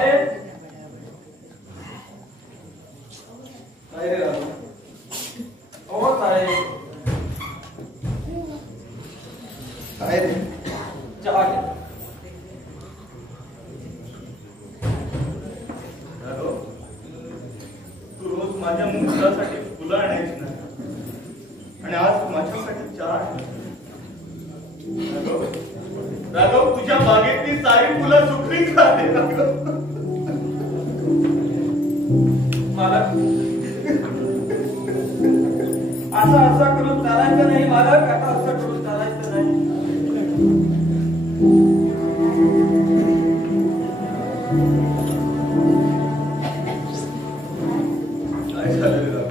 साहेब काय रे राव? हो साहेब काय रे? चहा घे. हॅलो, तू रोज माझ्या मुलासाठी फुलं आणायची ना, आणि आज माझ्यासाठी चहा आहे. राघव, तुझ्या बागेतली सारी फुलं सुकली का रे राघव? मालक असं करून चालायचं नाही मालक, आता असं करून चालायचं नाही. काय झालं रे राघव?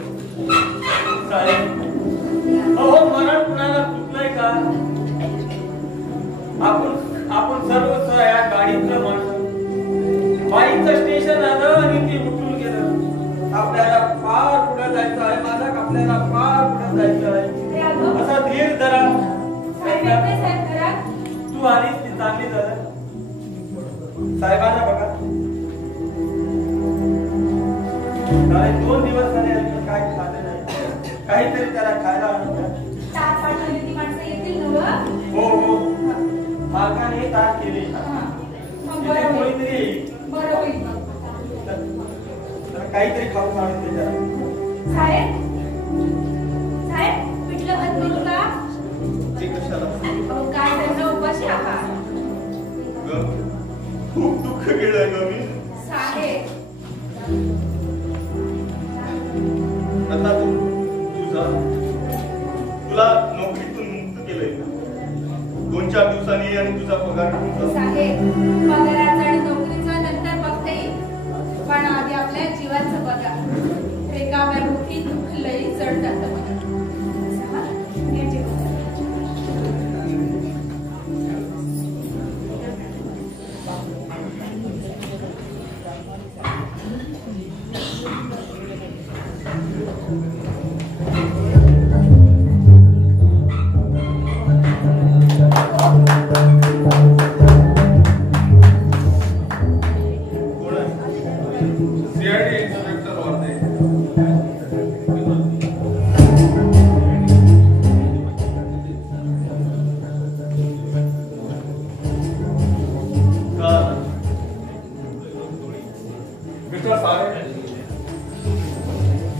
साहेब अहो मरण कुणाला चुकलंय का? आपण सर्व या गाडीतलं माणसं, बाईचं स्टेशन आलं आणि ते उठून गेलं. आपल्याला फार पुढे जायचं आहे मालक, आपल्याला फार पुढे जायचं आहे. असा धीर धरा. तू आलीस ती चांगली झालं. साहेबांना बघा, 2 दिवस झाले काय खाल्लं नाही. काहीतरी त्याला खायला आणून द्या. हो हो, मालकाने ताट केली. कोणीतरी येईल, काहीतरी खाऊ आणून दे त्याला. साहेब साहेब पिठलं भात करू का? ते कशाला? काय त्यांना उपाशी आहात? खूप दुःख केलंय ग मी. साहेब आता तुझा तुला नोकरीतून मुक्त केलंय का? 2-4 दिवसांनी आणि तुझा पगार घेऊन जा. साहेब पगाराचा आणि नोकरीचा नंतर बघता येईल, पण आधी आपल्या जीवाचं बघा. रेकाम्या डोकी दुखलंही जड जातं बघा.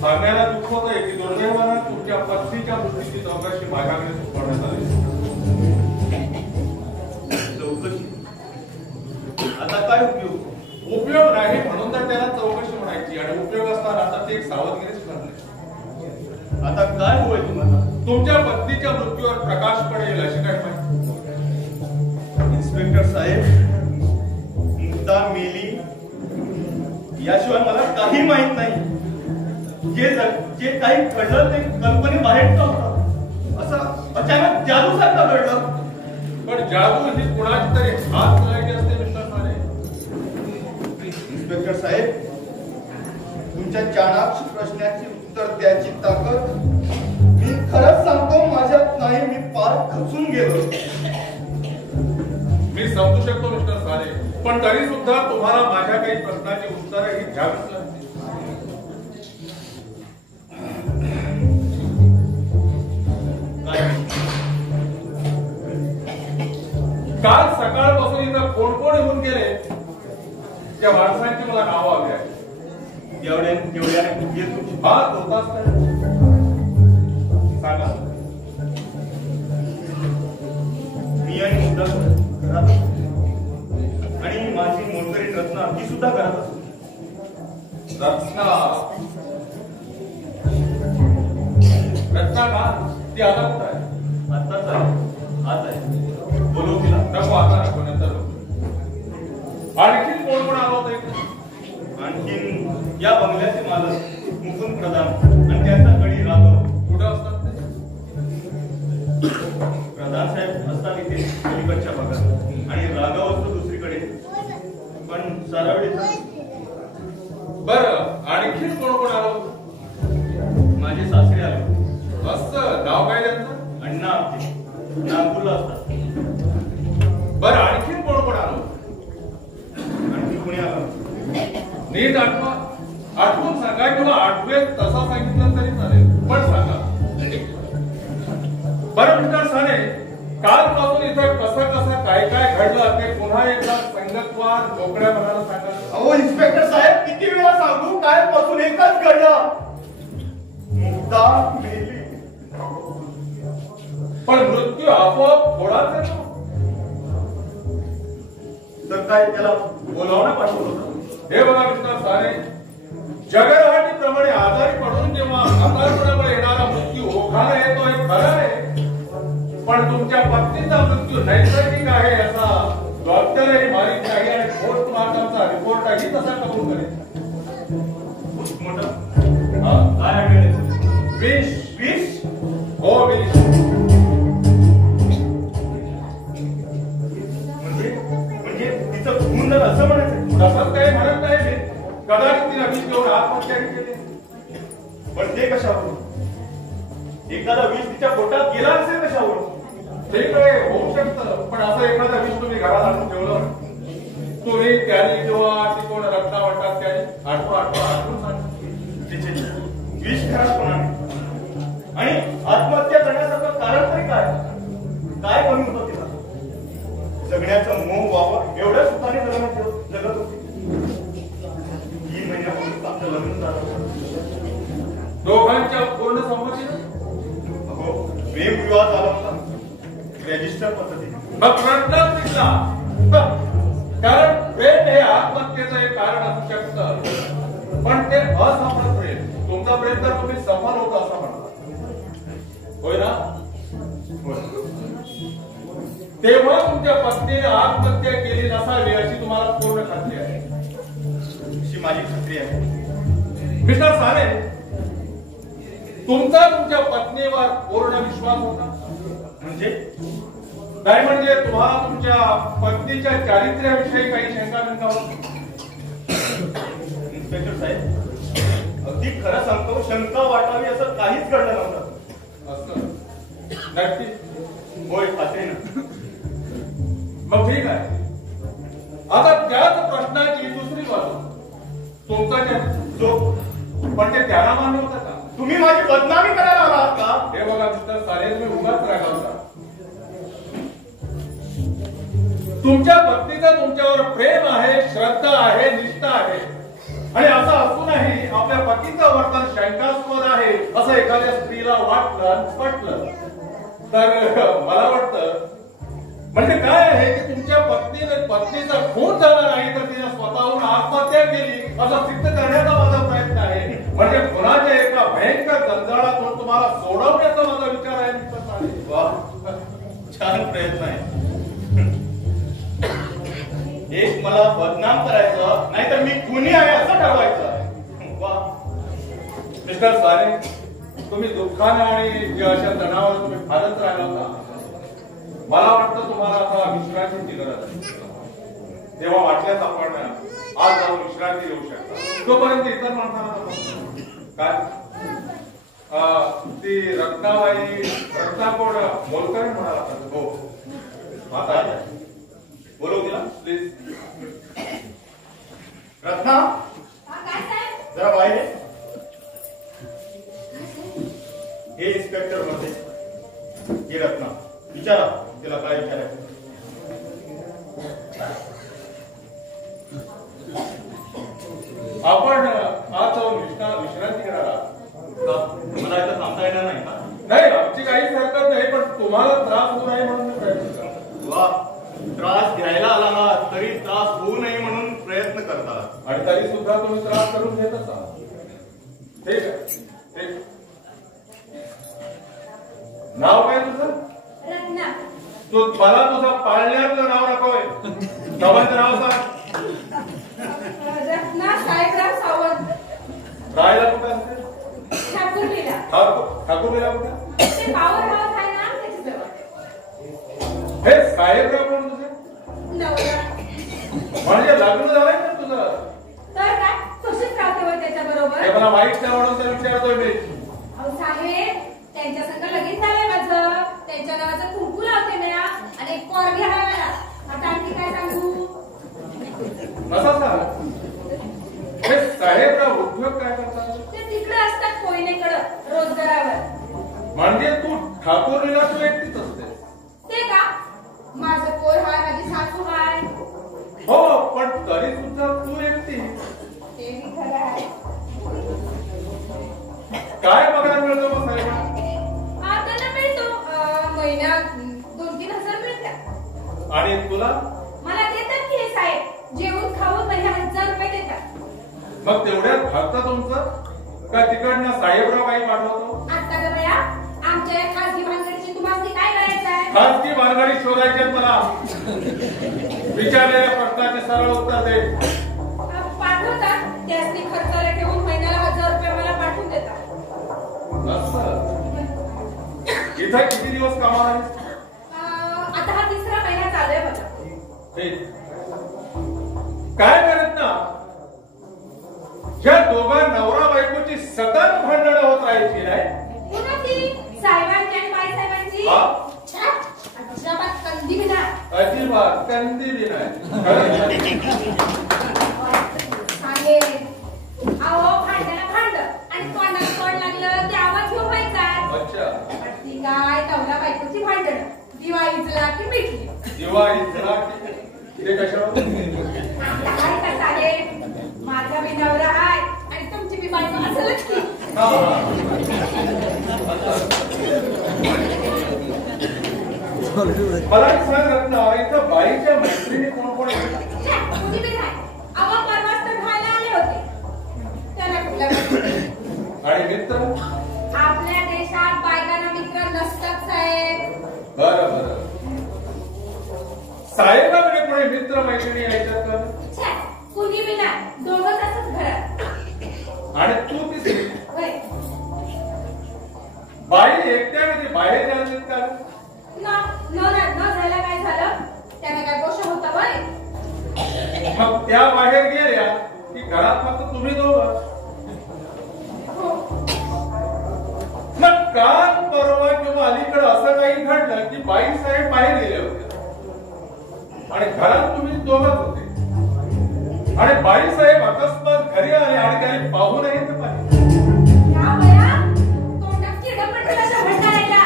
सांगण्याला दुःख होतंय की दुर्दैवानं तुमच्या पत्नीच्या मृत्यूची चौकशी माझ्याकडे सोपवण्यात आली. चौकशी? आता काय उपयोग? उपयोग नाही म्हणून तर त्याला चौकशी म्हणायची, आणि उपयोग असताना आता ते एक सावधगिरीच ठरले. आता काय होय तुम्हाला? तुमच्या पत्नीच्या मृत्यूवर प्रकाश पडेल अशी काय माहिती? इन्स्पेक्टर साहेब, मुक्ता मेली याशिवाय मला काही माहित नाही. जे काही घडलं ते कल्पनेबाहेर नव्हतं. असं अचानक जादू सारखं घडलं. पण जादू ही कुणाची तरी हात लावायची असते मिस्टर माने. इन्स्पेक्टर साहेब, तुमच्या चाणाक्ष प्रश्नाची उत्तर द्यायची ताकद मी खरंच सांगतो माझ्यात नाही. मी पार खचून गेलो. मी समजू शकतो मिस्टर साने, पण तरी सुद्धा तुम्हाला माझ्या काही प्रश्नाची उत्तरं ही द्यावीच लागतील. काल सकाळपासून इथं कोण कोण येऊन गेले त्या माणसांची मला नावं हवी आहे. एवढ्याने तुमची बात होताच काय सांगा. मी आणि मुद्दा घरात आणि माझी मोलकरी रत्ना ती सुद्धा घरात असते. रत्ना रत्ना का? ती आता कुठं आहे? आत्ताच आहे. आज आहे. बोलव तिला. नको, आता नको, नंतर. आणखी कोण कोण आलं होतं इथे? आणखीन या बंगल्याचे मालक मुकुंद प्रधान आणि त्यांचा गडी राघव. कुठे असतात ते? प्रधान साहेब असतात इथे पलीकडच्या भागात, आणि राघव असतो दुसरीकडे. पण सारा वेळ बरं, आणखी कोण कोण आलं होतं? माझे सासरे आले. असं नाव काय त्यांचं? अण्णा आपटे नागपूरला असतात. बरं, आणखी कोण कोण आलं? आणखी कोणी आलं? नीट आठवून सांगा किंवा आठवेल तसा सांगितलं तरी चालेल, पण सांगा. बरं मिस्टर साने, कालपासून इथं कसं काय काय घडलं ते पुन्हा एकदा संगतवार मोकळ्या मनाला सांगा. अहो इन्स्पेक्टर साहेब, किती वेळा सांगू, कालपासून एकच घडलं. मुक्ता मेली. पण मृत्यू आपोआप थोडाच येतो. तर काय त्याला बोलावणं पाठवलं होतं? हे बघा मिस्टर साने, जगरहाटीप्रमाणे आजारी पडून जेव्हा आजारपणामुळे येणारा मृत्यू ओघाला येतो हे खरं आहे, पण तुमच्या पत्नीचा मृत्यू नैसर्गिक आहे असा डॉक्टरही मारित नाही आणि पोस्टमॉर्टमचा रिपोर्टही तसा कबूल करेल. काय आढळले? विष. विष? हो विष. म्हणजे तिचं खून झालं असं म्हणायचं? तसंच काही म्हणत नाही मी. कदाचित तिला विष देऊन आत्महत्या केली. पण ते कशावरून? एखादा विष तिच्या पोटात गेला असेल कशावरून? ते काय होऊ शकतं, पण असं एखादा विष तुम्ही घरात आणून ठेवलं, तुम्ही त्याने किंवा ती कोण रत्ना म्हणतात त्याने आठवून सांगा. विष घरात कोणाने? आणि आत्महत्या करण्यासारखं कारण तरी काय? काय कमी होतं तिला? जगण्याचं मोह व्हावं एवढ्या सुखाने जगत होती. 3 महिन्यापूर्वी आपलं लग्न झालं. दोघांच्या पूर्ण संमतीने? हो, प्रेमविवाह झाला होता रजिस्टर पद्धतीने. मग प्रश्न तिथला, कारण प्रेम हे आत्महत्येचं एक कारण असू शकतं, पण ते असफल प्रेम. तुमचं प्रेम तर तुम्ही सफल होत असं म्हणता, होय ना? तेव्हा तुमच्या पत्नीने आत्महत्या केली नसावी अशी तुम्हाला पूर्ण खात्री आहे. अशी माझी खात्री आहे. मिस्टर साने, तुमच्या पत्नीवर पूर्ण विश्वास होता? म्हणजे नाही म्हणजे तुम्हाला तुमच्या पत्नीच्या चारित्र्याविषयी काही शंका होती? इन्स्पेक्टर साहेब, अगदी खरं सांगतो, शंका वाटावी असं काहीच घडलं नव्हतं. असं नक्की? होय, खात्री ना. मग ठीक आहे. आता त्याच प्रश्नाची दुसरी बाजू, तुमचा जो पण ते त्याला मान्य होतं का? तुम्ही माझी बदनामी करायला आलात का? हे बघा मिस्टर साने, तुम्ही उगाच रागावता. तुमच्या पत्नीचं तुमच्यावर प्रेम आहे, श्रद्धा आहे, निष्ठा आहे, आणि असं असूनही आपल्या पतीचं वर्तन शंकास्पद आहे असं एखाद्या स्त्रीला वाटलं, पटलं, तर मला वाटतं म्हणजे काय आहे की तुमच्या पत्नीचा खून झाला नाही तर तिने स्वतःहून आत्महत्या केली असं सिद्ध करण्याचा माझा प्रयत्न आहे. म्हणजे खुनाच्या एका भयंकर जंजाळातून तुम्हाला सोडवण्याचा माझा विचार आहे मिस्टर साने. वा, छान प्रयत्न आहे. एक मला बदनाम करायचं, नाहीतर मी खुनी आहे असं ठरवायचं. वा मिस्टर साने, तुम्ही दुःखाने आणि अशा तणावावर तुम्ही फारच राहिला होता. मला वाटतं तुम्हाला आता विश्रांतीची गरज आहे. तेव्हा वाटल्यास आपण आज जाऊन विश्रांती घेऊ शकता. तोपर्यंत इतर माणसांना काय ती रत्ना कोण मोलकर म्हणाला? हो, आता बोलव तिला प्लीज. रत्ना, जरा बाहेर ये. हे इन्स्पेक्टर मध्ये हे रत्ना, विचारा तिला काय विचारायचं. आपण आज जाऊन विश्रांती घेणार आहात. मला इथं थांबता येणार नाही का? नाही, आमची काहीच हरकत नाही, पण तुम्हाला त्रास होऊ नये म्हणून मी प्रयत्न करतो. वा, त्रास घ्यायला आला आहात तरी त्रास होऊ नये म्हणून प्रयत्न करतात. आणि तरी सुद्धा तुम्ही त्रास करून घेत असाल. ठीक आहे, ठीक. नाव काय तुझं? रत्ना. तू मला तुझं पाळण्यातलं नाव नकोय, सावंत नाव सांग. रत्ना साहेबराव सावंत. राहायला कुठं असते? ठाकूरलीला. ठाकूरलीला कुठं? ते पॉवर हाऊस आहे ना त्याच्याजवळ. हे साहेबराव कोण तुझे? नवरा. म्हणजे लग्न झालंय ना तुझं? तर काय कशीच राहते होय त्याच्या बरोबर? हे मला माहित नाही म्हणून तर विचारतोय मी. अहो साहेब, त्यांच्या संग लगीन झालंय माझं. त्यांच्या नावाचं कुंकू लावते मी आणि एक पोरगी हवायला. आता आणखी काय सांगू? असं सांग. मग तेवढ्यात घरचं तुमचं का तिकडनं साहेबराव बाई पाठवतो? आता ग बया, आमच्या या खासगी भानगडीची तुम्हाला काय करायचं आहे? खासगी भानगडी शोधायचे मला. विचारलेल्या प्रश्नाचे सरळ उत्तर दे. पाठवतात, त्यासनी खर्चाला ठेवून महिन्याला 1000 रुपये मला पाठवून देतात. इथं किती दिवस कामाला आहेस? आता हा 3रा महिना चालू आहे बघा. काय करत ना, ज्या दोघा नवरा बायकोची सतत भांडणं होत राहायची नाही, कुणाची? साहेबांची आणि बाईसाहेबांची? अजिबात कंदी बिना. अजिबात कंदी बी नाही. अहो, भांड्याला भांड आणि तोंडाला तोंड लागलं ते आवाज घेऊन व्हायचा. अच्छा, ती काय नवरा बायकोची भांडण दिवाळीला की मिटली. दिवाळीला ते कशावर? काय कसं आहे, माझा बी नवरा आहे आणि तुमची बी बायको असेलच की. मला एक सांग रत्ना, इथं बाईच्या मैत्रिणी कोण कोण आहेत? कुणी बी नाही. अहो, परवाच तर खायला आले होते. त्याला कुठल्या आणि मित्र? आपल्या देशात बायकांना मित्र नसतात साहेब. बरं बरं. साहेबांकडे कोणी मित्र मैत्रिणी यायच्यात का? कुणी बी नाही, दोघंच असत घरात. आणि तू तिसरी होय. बाई एकट्यामध्ये बाहेर जायचं का? न झालं काय झालं, त्याने काय गोष्ट होता बाई. मग त्या बाहेर गेल्या की घरात फक्त तुम्ही दोघं? हो. मग काल परवा किंवा अलीकडे असं काही घडलं की बाई साहेब बाहेर गेले होते आणि घरात तुम्ही दोघंच होते आणि बाई साहेब अकस्मात घरी आले आणि त्याने पाहू नये तर पाहिजे. या बया, तोंडात किडं पडलं असं भंडारायला.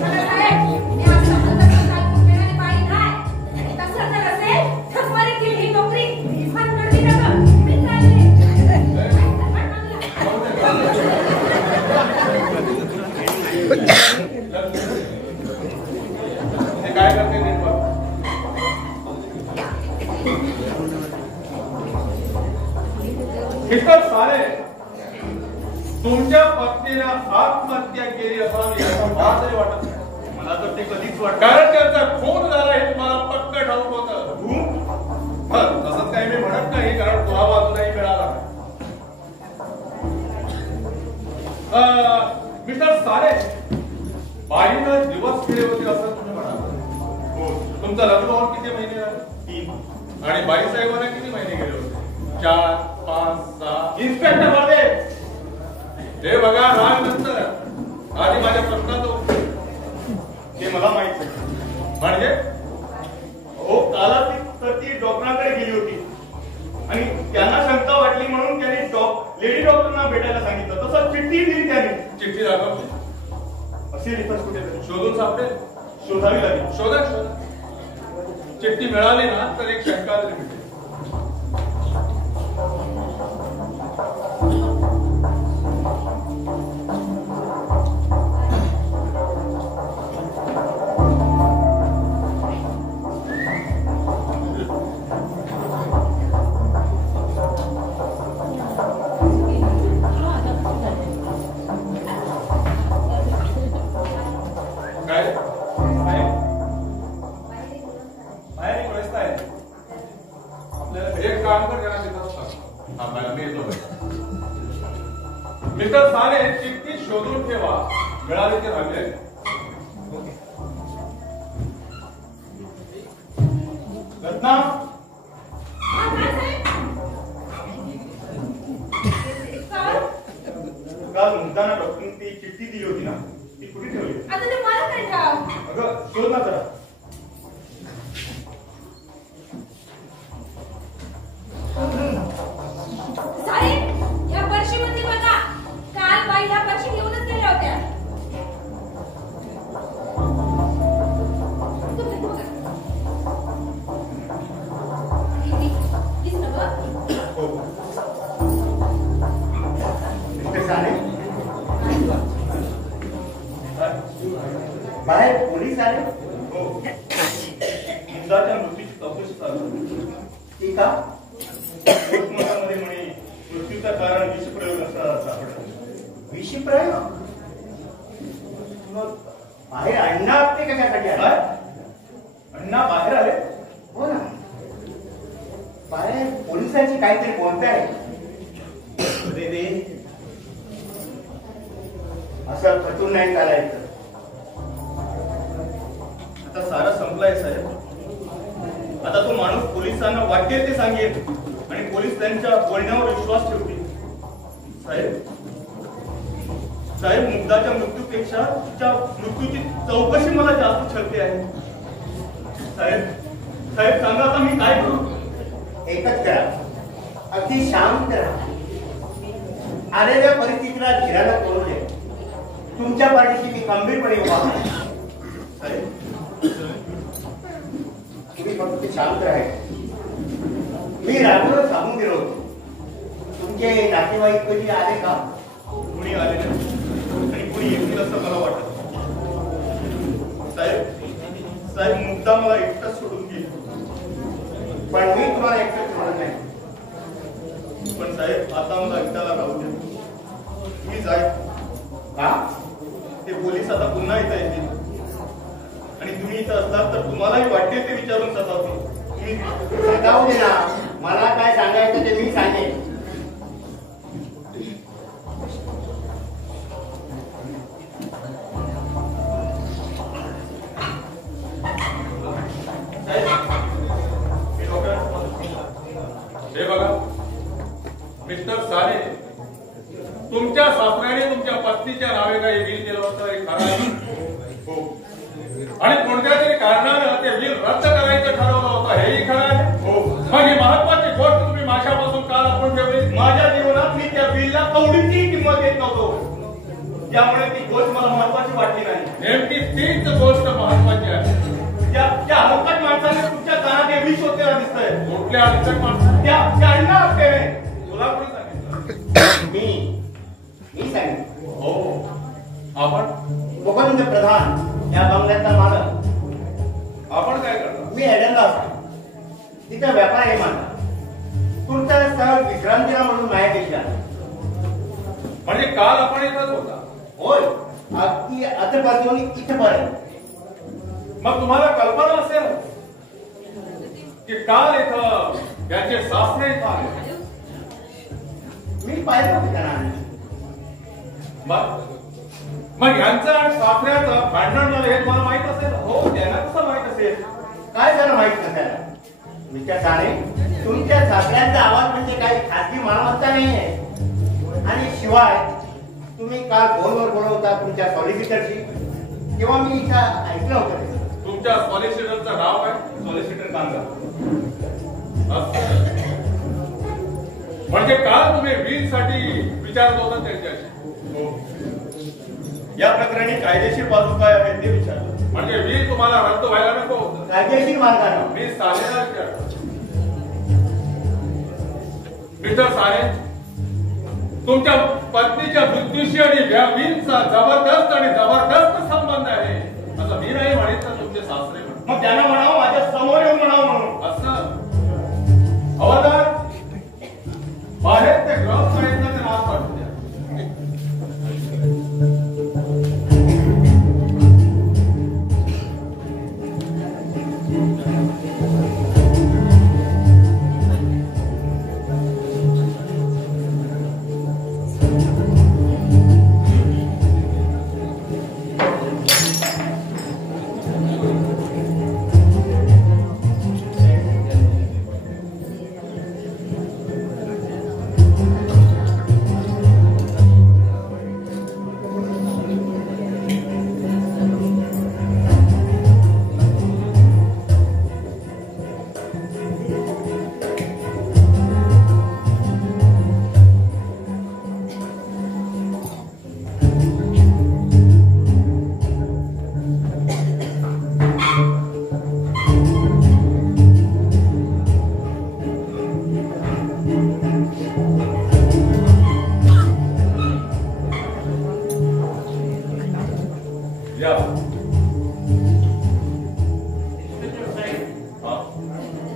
मला साहेब, मी आज समजत काल पुण्याने बाई नाही आणि तसं जर असेल तर बरी केली ही नोकरी. मी भानगडी नका, मी चालले. ते काय करते ते बघ. मिस्टर सारे, तुमच्या पत्नीनं आत्महत्या केली असावी असं मला तरी वाटत नाही. मला तर ते कधीच वाटत. कारण त्यांचा खून झाला हे तुम्हाला पक्क ठाऊक होतं. तसंच काही मी म्हणत नाही, कारण पुरावा अजूनही मिळाला नाही. मिस्टर सारे, बाईनं दिवस केले होते असं तुम्ही म्हणाल. हो. तुमचं लग्न होऊन किती महिने झाले? 3. आणि बाई साहेबांना किती महिने गेले होते? 4, 5, 6. इन्स्पेक्टर बाबे, हे बघा, राग नंतर आधी माझ्या प्रश्नाचं उत्तर. ते मला माहित आहे. म्हणजे हो, काला ती डॉक्टरांकडे गेली होती आणि त्यांना शंका वाटली म्हणून त्यांनी लेडी डॉक्टरना भेटायला सांगितलं. तसं चिठ्ठी दिली त्याने. चिठ्ठी दाखवली असेल इथंच कुठेतरी. शोधून सापडेल? शोधावी लागेल. शोधा शोधा. चिठ्ठी मिळाली ना तर एक शंका तरी मिळेल. काय? बाहेर एक रस्ता आहे. आपल्याला एक काम कर, त्यांना तिथंच सांग. आपल्याला मी येतो. मिस्टर साले, चिठ्ठी शोधून ठेवा, मिळाली ते राहिले. रत्ना, काल मुद्दाना डॉक्टरने ती चिठ्ठी दिली होती ना, ती कुठे ठेवली? आता ते मला काय ठाव? अगं शोध ना जरा. साहेब, या पर्शीमध्ये बघा, काल बाई या पर्शी घेऊनच गेल्या होत्या. दिसलं बघ. हो. कसे आले? बाहेर पोलीस आले? हो. मृत्यूचं कारण विषप्रयोग असं सापडलं. विषप्रयोग? मग बाहेर अण्णा आपटे कशासाठी आले? अण्णा बाहेर आले? हो ना, बाहेर पोलिसांची काहीतरी बोलत आहे. असं खचून नाही चालायचं. आता सारा संपलाय साहेब. आता तो माणूस पोलिसांना वाटेल ते सांगेल आणि पोलीस त्यांच्या बोलण्यावर विश्वास ठेवतील. साहेब मुग्धाच्या मृत्यूपेक्षा तिच्या मृत्यूची चौकशी मला जास्त छळते आहे. साहेब सांगा आता मी काय करू? एकच करा, अगदी शांत राहा. आलेल्या परिस्थितीला धीरानं करू दे. तुमच्या पाठीशी मी गंभीरपणे उभा आहे. साहेब तुम्ही फक्त शांत राहायचं. मी राघवला सांगून गेलो होतो. तुमचे नातेवाईक कधी आले का? कुणी आले नाही आणि कुणी येतील असं मला वाटत. साहेब मुद्दा मला एकटाच सोडून गेली. पण मी तुम्हाला एकटं सोडत नाही. पण साहेब आता मला एकट्याला राहू द्या. मी जाय का? ते पोलीस आता पुन्हा इथं येतील आणि तुम्ही इथं असलात तर तुम्हालाही वाटेल ते विचारून सतावतील. तुम्ही जाऊ दे ना, मला काय सांगायचं ते मी सांगेन. हे बघा मिस्टर साने, तुमच्या सासऱ्याने तुमच्या पत्नीच्या नावे काही बिल केलं होतं हे खरं आहे? हो. आणि कोणत्या तरी कारणानं ते बिल रद्द करायचं ठरवलं होतं हेही खरं आहे? हो. मग ही महत्वाची गोष्ट तुम्ही माझ्यापासून का लपवून ठेवली? माझ्या जीवनात मी त्या बिलला कवडीची किंमत देत नव्हतो, त्यामुळे ती गोष्ट मला महत्वाची वाटली नाही. नेमकी तीच गोष्ट महत्वाची आहे. त्या हलकट माणसाने तुमच्या कानात हे विष होतेला दिसतंय. कुठल्या अडचण माणसं? त्या अण्णा आपटे तुला कोणी सांगितलं? मी सांगितलं. हो. आपण मुकुंद प्रधान या बंगल्याचा मालक. आपण काय करता? मी एडनला असतो. तिथं व्यापार आहे माझा. तुमचा स्थळ विश्रांतीला म्हणून माया केली. म्हणजे काल आपण इथंच होता? होय, अगदी आतापासून इथपर्यंत. मग तुम्हाला कल्पना असेल की काल इथं त्यांचे सासरे इथं आले. मी पाहिलं होतं त्यांना. मग यांचं आणि सासऱ्याचं भांडण झालं हे तुम्हाला माहित असेल? हो, त्यांना कसं माहित असेल? काय झालं माहित नसायला? मिस्टर साने, तुमच्या सासऱ्यांचा आवाज म्हणजे काही खाजगी मालमत्ता नाही आहे. आणि शिवाय तुम्ही काल फोनवर बोलवता तुमच्या सॉलिसिटरशी, तेव्हा मी इथं ऐकलं होतं. तुमच्या सॉलिसिटरचं नाव आहे? सॉलिसिटर कांदा. म्हणजे काल तुम्ही बिलसाठी विचारत होता त्यांच्याशी? हो. या प्रकरणी कायदेशीर बाजू काय आहे ते विचारलं. म्हणजे बिल तुम्हाला रद्द व्हायला नको होतं? कायदेशीर मार्गाने. मी सानेला विचारतो. मिस्टर साने, तुमच्या पत्नीच्या मृत्यूशी आणि या बिलचा जबरदस्त संबंध आहे असं मी नाही म्हणत ना तुमचे सासरे. मग त्यांना म्हणावं माझ्या समोर येऊन म्हणावं म्हणून. असं हवालदार, बाहेर ते ग्राम साहेबांना ते नाव पाठवू द्या.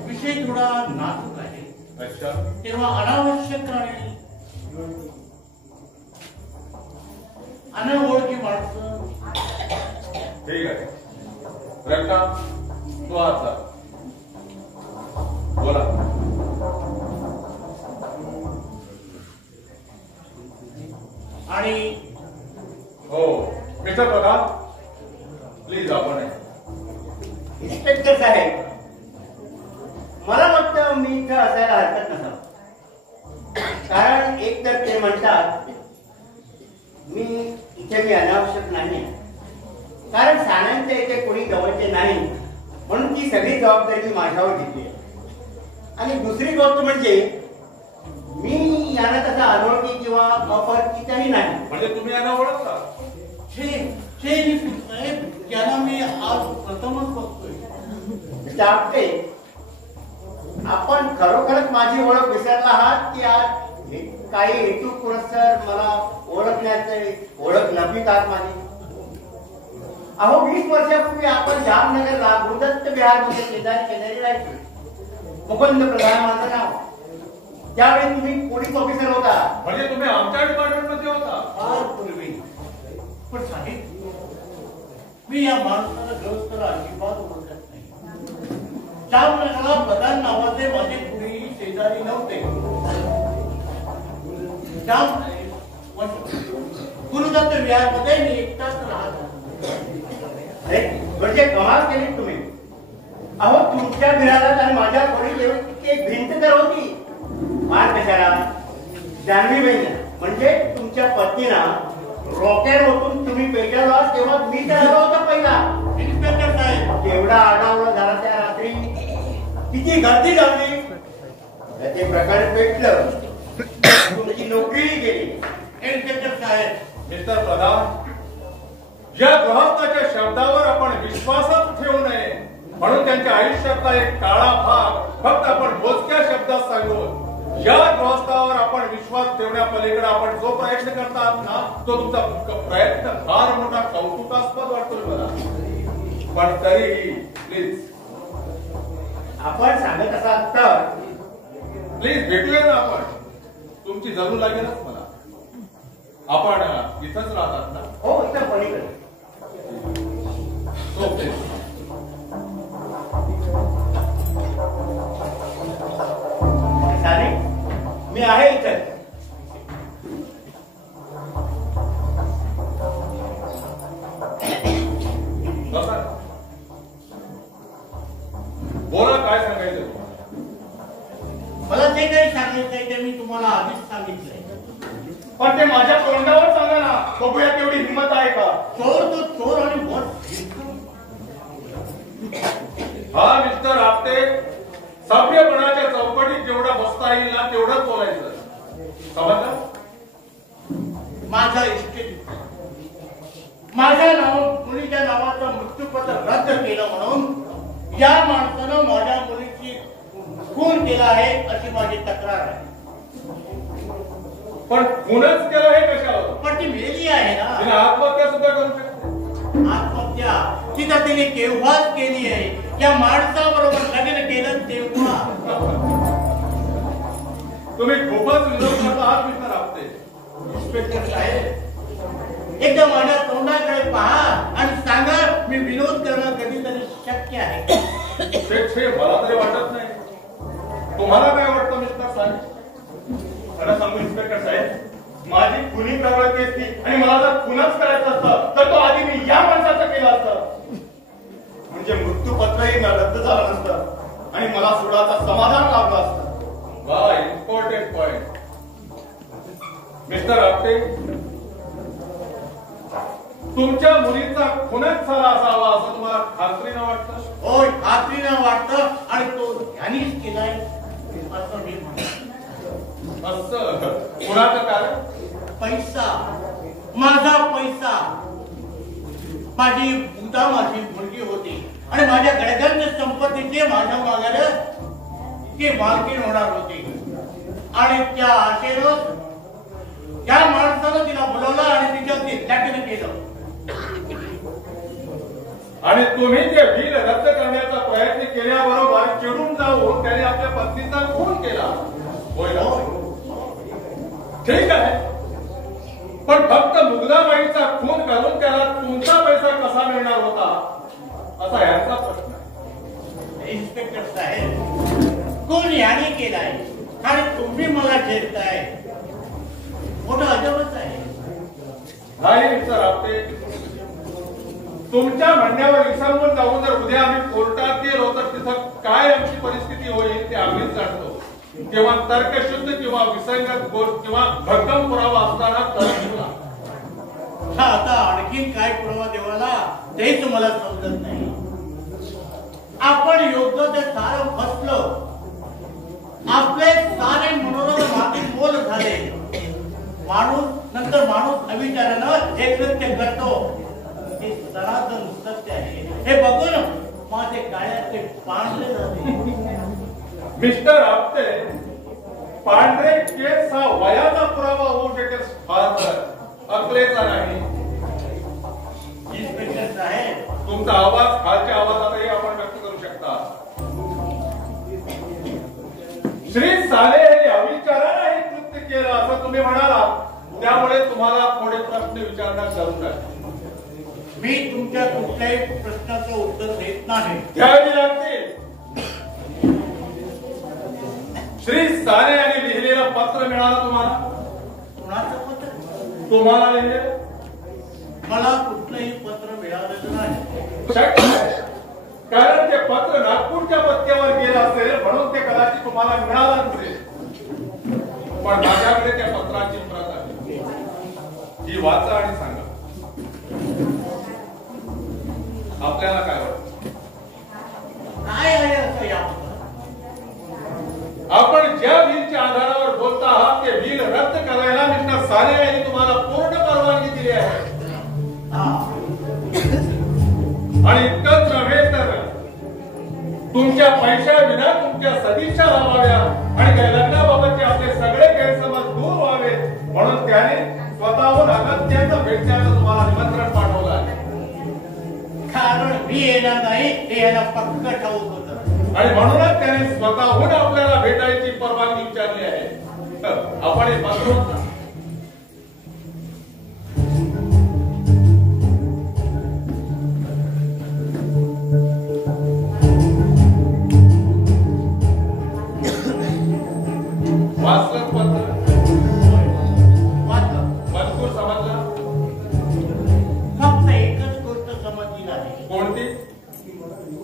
विषय थोडा नाजूक आहे. अच्छा. तेव्हा अनावश्यक आणि अनोळखी माणसं. ठीक आहे रत्ना तू आता बोला. आणि हो मिस्टर प्रधान प्लीज आपण इन्स्पेक्टर साहेब, मला वाटतं मी इथं असायला हरकत नसावं. कारण एक तर ते म्हणतात मी अनावश्यक नाही, कारण सान्यांच्या इथे कोणी जवळचे नाही, म्हणून ती सगळी जबाबदारी मी माझ्यावर घेतली. आणि दुसरी गोष्ट म्हणजे मी यांना तसा अनोळखी किंवा अपरिचितही नाही. म्हणजे तुम्ही यांना ओळखता? साहेब त्याला मी आज प्रथमच बघतोय. आपटे, आपण खरोखरच माझी ओळख विसरला आहात की आज काही हेतू पुरस्कार मला ओळख नवीत आहात माझी? अहो 20 वर्षापूर्वी आपण जामनगरला गुरुदत्त विहारमध्ये शेजारी राहायचो. मुकुंद प्रधान माझं नाव. त्यावेळी तुम्ही पोलीस ऑफिसर होता. म्हणजे तुम्ही आमच्या डिपार्टमेंट मध्ये होता? फार पूर्वी. पण साहेब मी या माणसाला गरज अजिबात ओळखत नाही. जामनगरला प्रधान नावाचे माझे कुणीही शेजारी नव्हते. गुरुदत्त विहारमध्ये मी एकटाच राहत होतो. अरे म्हणजे कमाल केली तुम्ही. अहो तुमच्या विहारात आणि माझ्या खोलीत एक भिंत तर होती. मार कशाला? जान्हवीबाई म्हणजे तुमच्या पत्नीना रॉकेट ओतून तुम्ही पेटाला तेव्हा मी तर आलो होता पहिला. इन्स्पेक्टर साहेब एवढा आडावडा झाला त्या रात्री. किती गर्दी झाली. ते प्रकरण पेटलं. तुमची नोकरीही गेली. इन्स्पेक्टर साहेब मिस्टर प्रधान, या गृहस्थाच्या शब्दावर आपण विश्वासच ठेवू नये, म्हणून त्यांच्या आयुष्यातला एक काळा भाग फक्त आपण मोजक्या शब्दात सांगून या गृहस्थावर आपण विश्वास ठेवण्यापलीकडे आपण जो प्रयत्न करतात ना, तो तुमचा प्रयत्न फार मोठा कौतुकास्पद वाटतोय मला. पण तरीही प्लीज आपण सांगत असाल तर प्लीज भेटूया ना आपण. तुमची जरूर लागेलच मला. आपण इथंच राहतात ना? हो इथं पलीकडे. So please. सारे मी आहे इथं. बोला काय सांगायचं तुम्हाला? मला जे काही सांगितलंय ते मी तुम्हाला आधीच सांगितलंय. पण ते माझ्या तोंडावर सांगा ना, बघूया तेवढी हिंमत आहे का? चोर तो चोर आणि मत. हा मिस्टर आपटे, सभ्यपणाच्या चौकटीत जेवढं बसता येईल ना तेवढंच बोलायचं. समजलं? माझा इष्टेत माझ्या मुलीच्या नावाचं मृत्यूपत्र रद्द केलं म्हणून या माणसानं माझ्या मुलीची खून केला आहे अशी माझी तक्रार आहे. पण खूनच केलं हे कशावर? पण ती मेली आहे ना. तिने आत्महत्या सुद्धा करू शकते. आत्महत्या तिथं तिने केव्हाच केली आहे. या माणसाबरोबर लग्न केलं तेव्हा. तुम्ही खूपच विरोध करत आहात मिस्टर आपटे. इन्स्पेक्टर साहेब एकदा माझ्या तोंडाकडे पहा आणि सांगा मी विरोध करणं कधीतरी शक्य आहे. मला तरी वाटत नाही. तुम्हाला काय वाटतं मिस्टर साहेब? खरं सांगू इन्स्पेक्टर साहेब, माझी खुनी प्रवृत्ती असती आणि मला जर खुनच करायचं असतं तर तो आधी मी या माणसाचं केलं असतं. म्हणजे मृत्यूपत्रही रद्द झालं नसतं आणि मला सुडाचा समाधान लाभलं असतं. वा, इम्पॉर्टंट पॉइंट. मिस्टर आपटे, तुमच्या मुलीचा खूनच झाला असावा असं तुम्हाला खात्रीनं वाटतं? होय, खात्रीनं वाटतं आणि तो ह्यानीच केलाय असं मी म्हणतो. असं कुणाचं कारण? पैसा, माझा पैसा. माझी मुलगी होती आणि माझ्या गडगंज संपत्तीचे माझ्या मागाला ती मालकीण होणार होती आणि त्या आशेनं या माणसानं तिला बोलवलं आणि तिच्यावरती लग्न केलं. आणि तुम्ही ते बिल रद्द करण्याचा प्रयत्न केल्याबरोबर चिडून जाऊन त्याने आपल्या पत्नीचा खून केला, होय ना? ठीक आहे, पण फक्त मुग्धाबाईचा खून करून त्याला तुमचा पैसा कसा मिळणार होता असा यांचा प्रश्न आहे. इन्स्पेक्टर साहेब, कोण याने केलाय आणि तुम्ही मला झेलताय? मोठं अजबच आहे. नाही मिस्टर आपटे, तुमच्या म्हणण्यावर विसंबून जाऊन जर उद्या आम्ही कोर्टात गेलो तर तिथं काय आमची परिस्थिती होईल ते आम्हीच जाणतो. किंवा तर्कशुद्ध किंवा विसंगत गोष्ट किंवा भक्कम पुरावा असताना तर्क. आता आणखी काय पुरावा देवाला तेच मला समजत नाही. आपण योग्य ते सारं फसलो, आपले सारे मनोरम मातीत मोल झाले. माणूस अविचारानं हे कृत्य करतो, हे सनातन सत्य आहे. हे बघून माझे काळ्याचे पांढरे झाले. मिस्टर आपटे, पांढरे केस हा वयाचा पुरावा होऊ शकेल, फार अकलेचा नाही. इन्स्पेक्टर साहेब, तुमचा आवाज खालच्या आवाजातही आपण व्यक्त करू शकता. श्री साले यांनी अविचाराने हे कृत्य केलं असं तुम्ही म्हणाला, त्यामुळे तुम्हाला थोडे प्रश्न विचारण्यात जरूर आहे. मी तुमच्या कुठल्याही प्रश्नाचं उत्तर देत नाही. द्यावी लागतील. श्री साने यांनी लिहिलेलं पत्र मिळालं तुम्हाला? कुणाचं पत्र? तुम्हाला लिहिलेलं? मला कुठलंही पत्र मिळालेलं नाही. शक्य आहे, कारण ते पत्र नागपूरच्या पत्त्यावर गेलं असेल म्हणून ते कदाचित तुम्हाला मिळालं नसेल. पण माझ्याकडे त्या पत्राची प्रत आहे, ही वाचा आणि सांगा आपल्याला काय वाटतं. काय आहे असं या पत्रात? आपण ज्या बिलच्या आधारावर बोलता आहात ते बिल रद्द करायला मिस्टर साने यांनी तुम्हाला पूर्ण परवानगी दिली आहे. आणि इतकंच नव्हे तर तुमच्या पैशाविना तुमच्या सदिच्छा लावाव्या आणि त्या लग्नाबाबतचे आपले सगळे गैरसमज दूर व्हावे म्हणून त्याने स्वतःहून अगत्याचं भेटण्याचं तुम्हाला निमंत्रण पाठवलं आहे. कारण मी येणार नाही हे याला पक्क ठाऊक होतं, आणि म्हणूनच त्याने स्वतःहून आपल्याला भेटायची परवानगी विचारली आहे. आपण हे पत्र वाचा. वाचलं पत्र? मजकूर समजला? फक्त एकच गोष्ट समजली नाही. कोणती?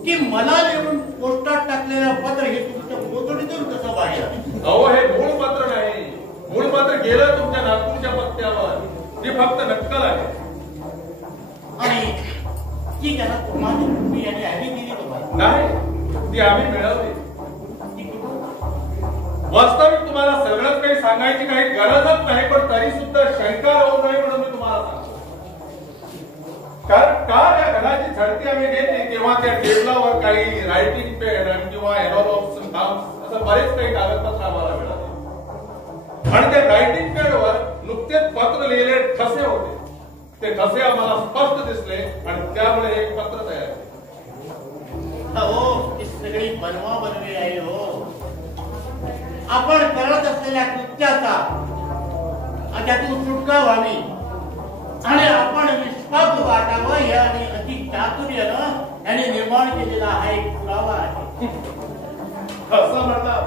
की मला लिहून पोस्टात टाकलेलं पत्र हे तुमच्या कोठडीतून कसं बाहेर? अहो, हे मूळ पत्र नाही. मूळ पत्र गेलं तुमच्या नागपूरच्या पत्त्यावर. ती फक्त नक्कल आहे. आणि ती त्याला तुम्ही यांनी आधी दिली तुम्हाला? नाही, ती आम्ही मिळवली. ती कुठून? वास्तविक तुम्हाला सगळंच काही सांगायची काही गरजच नाही, पण तरी सुद्धा शंका राहू नये म्हणून मी तुम्हाला सांगतो. कारण काल या घराची झडती आम्ही घेतली तेव्हा त्या टेबलावर काही रायटिंग पेन किंवा एनोलॉग्स असं बरेच काही कागदपत्र आम्हाला मिळाले. आणि त्या रायटिंग पेडवर नुकतेच पत्र लिहिलेले ठसे होते. ते ठसे आम्हाला स्पष्ट दिसले आणि त्यामुळे एक पत्र तयार केले. हो, ही सगळी बनवाबनवी आहे. हो, आपण करत असलेल्या कृत्याचा त्यातून सुटका व्हावी आणि आपण निष्पाप वाटावं या आणि अति चातुर्यानं यांनी निर्माण केलेला हा एक पुरावा आहे. असं म्हणतात.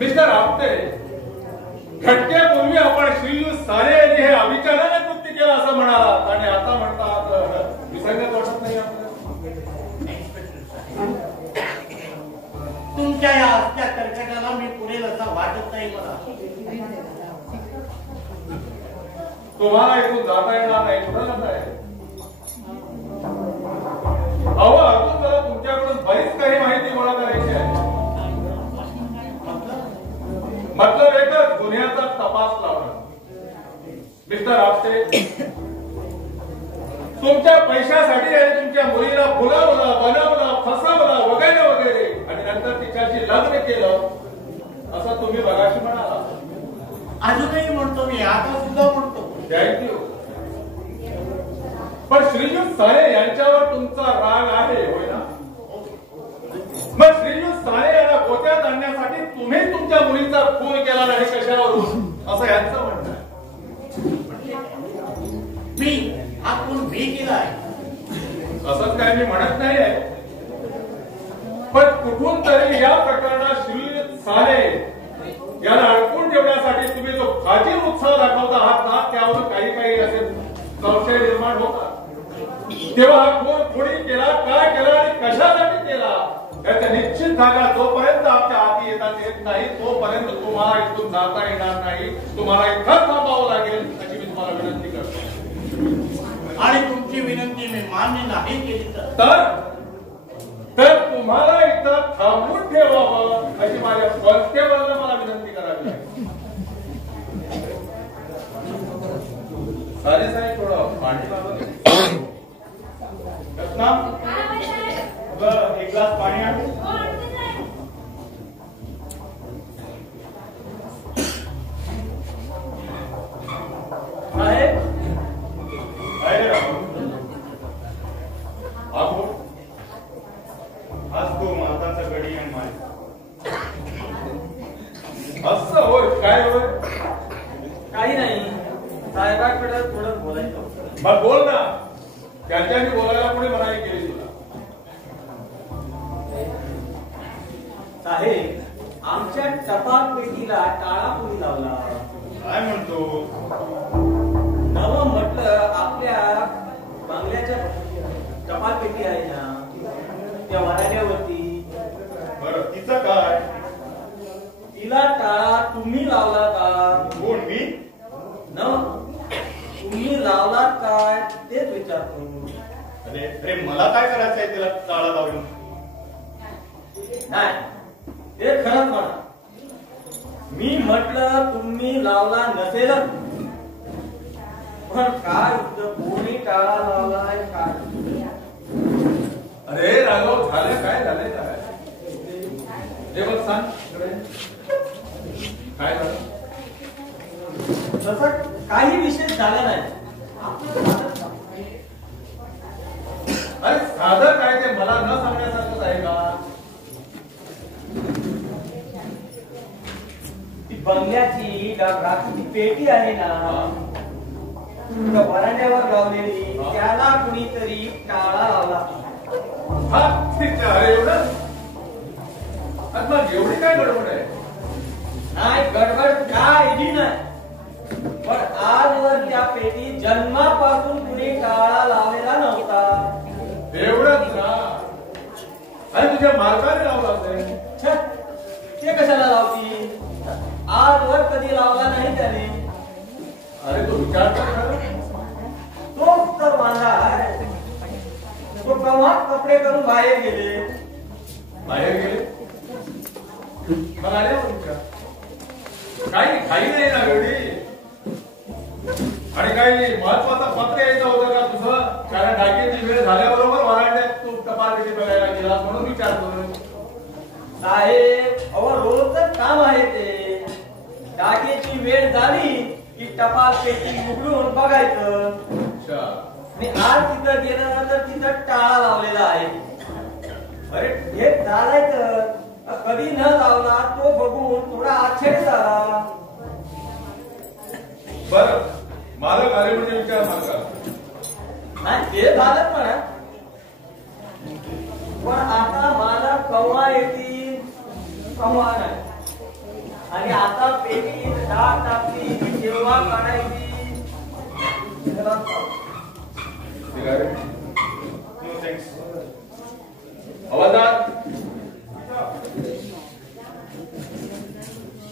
मिस्टर आपटे, घटक्यापूर्वी आपण श्रीयुत साने यांनी हे अविचाराने कृत्य केलं असं म्हणालात आणि आता म्हणतात विसंगत वाटत नाही आपल्याला? तुमच्या या असत्या कर्कटाला मी पुढेल असा वाटत नाही मला. तुम्हाला इथून जाता येणार नाही. कुठं जाता आहे? अहो, अजून मला तुमच्याकडून बरीच काही माहिती गोळा करायची आहे. मतलब एकच, गुन्ह्याचा तपास लावणं. मिस्टर आपटे, तुमच्या पैशासाठी याने तुमच्या मुलीला फुलवलं, बनवलं, फसवलं वगैरे वगैरे आणि नंतर तिच्याशी लग्न केलं असं तुम्ही बघाशी म्हणाला. अजूनही म्हणतो मी, आता सुद्धा म्हणतो. थँक्यू. पण श्रीयुत साने यांच्यावर तुमचा राग आहे, होय ना? मग श्रीयुत साने यांना गोत्यात आणण्यात खून केला नाही कशावरून असं यांचं म्हणणं आहे. हा खून मी केला आहे असंच काय मी म्हणत नाहीये, पण कुठून तरी या प्रकरणात श्रीयुत साने याला अडकून ठेवण्यासाठी तुम्ही जो फाजील उत्साह दाखवता आहात ना, त्यावरून काही काही असे संशय निर्माण होतात. तेव्हा हा खून कोणी केला, काय केला आणि कशासाठी केला याचा निश्चित धागा जोपर्यंत आमच्या हाती येत नाही तोपर्यंत तुम्हाला इथून जाता येणार नाही. तुम्हाला इथं थांबावं लागेल अशी मी तुम्हाला विनंती करतो. आणि तुमची विनंती मी मान्य नाही केली तर तुम्हाला इथं थांबून ठेवावं अशी माझ्या कॉन्स्टेबलनं मला विनंती करावी लागेल. सारे साहेब थोडं पाणी लागलं. रत्ना, बरं, एक ग्लास पाणी आण. साहेब काय रे राहुल? आगो आज तो माताचा गडी आणि माय असं होय, काय होय? काही नाही, साहेबांकडे थोडं बोलायचं होतं. मग बोल ना. त्यांच्याशी बोलायला कोणी मनाई केली तुला? साहेब, आमच्या टपाल पेटीला टाळा कोणी लावला? काय म्हणतो? नवं म्हटलं, आपल्या बंगल्याच्या टपाल पेटी आहे ना, त्या वराड्यावरती. बरं, तिचं काय? तिला टाळा तुम्ही लावला का? कोण, मी? न तुम्ही लावलात काय तेच विचारतो. अरे अरे, मला काय करायचं आहे तिला टाळा लावून? नाही, ते खरंच म्हणा. मी म्हटलं तुम्ही लावला नसेल, पण काय कोणी टाळा लावलाय काय? अरे राघव, झालं काय? झालंय काय? हे बघ, सांग काय झालं? तसं काही विशेष झाला नाही. अरे साधं काय ते मला न सांगण्यासारखंच आहे का? ती बंगल्याची राखीची पेटी आहे ना, त्या वरांड्यावर लावलेली, त्याला कुणीतरी टाळा लावला. हा, अरे एवढं? मग एवढी काय गडबड आहे? नाही, गडबड काहीही नाही, पण आजवर त्या पेटी जन्मापासून कुणी टाळा लावलेला नव्हता. एवढंच ना? अरे तुझ्या मालकाने लावला असेल. छे, ते कशाला लावती? आजवर कधी लावला नाही त्याने. अरे तो विचार कर खरं. तोच तर वांदा आहे. तो केव्हा कपडे करून बाहेर गेले. बाहेर गेले मग आले तुमच्या काही घाई नाही ना एवढी. आणि काही महत्वाचं पत्र यायचं होतं का तुझं? कारण डाकीची वेळ झाल्याबरोबर वरांड्यात तू टपाल पेटी बघायला गेला म्हणून विचारतो. साहेब, अहो रोजचं काम आहे ते. डाकेची वेळ झाली की टपाल पेटी उघडून बघायचं. अच्छा. आणि आज तिथं गेलं तर तिथं टाळा लावलेला आहे. अरे हे चालायचं, कधी न लावला तो बघून थोडा आश्चर्य झाला. बरं, मालक आले म्हणजे विचार मालका. नाही, ते झालं म्हणा, पण आता मला कव्हा येतील कव्हा नाही. आणि आता पेटी डाग टाकली की जेव्हा काढायची त्याला सिगारेट नो थँक्स. हवालदार,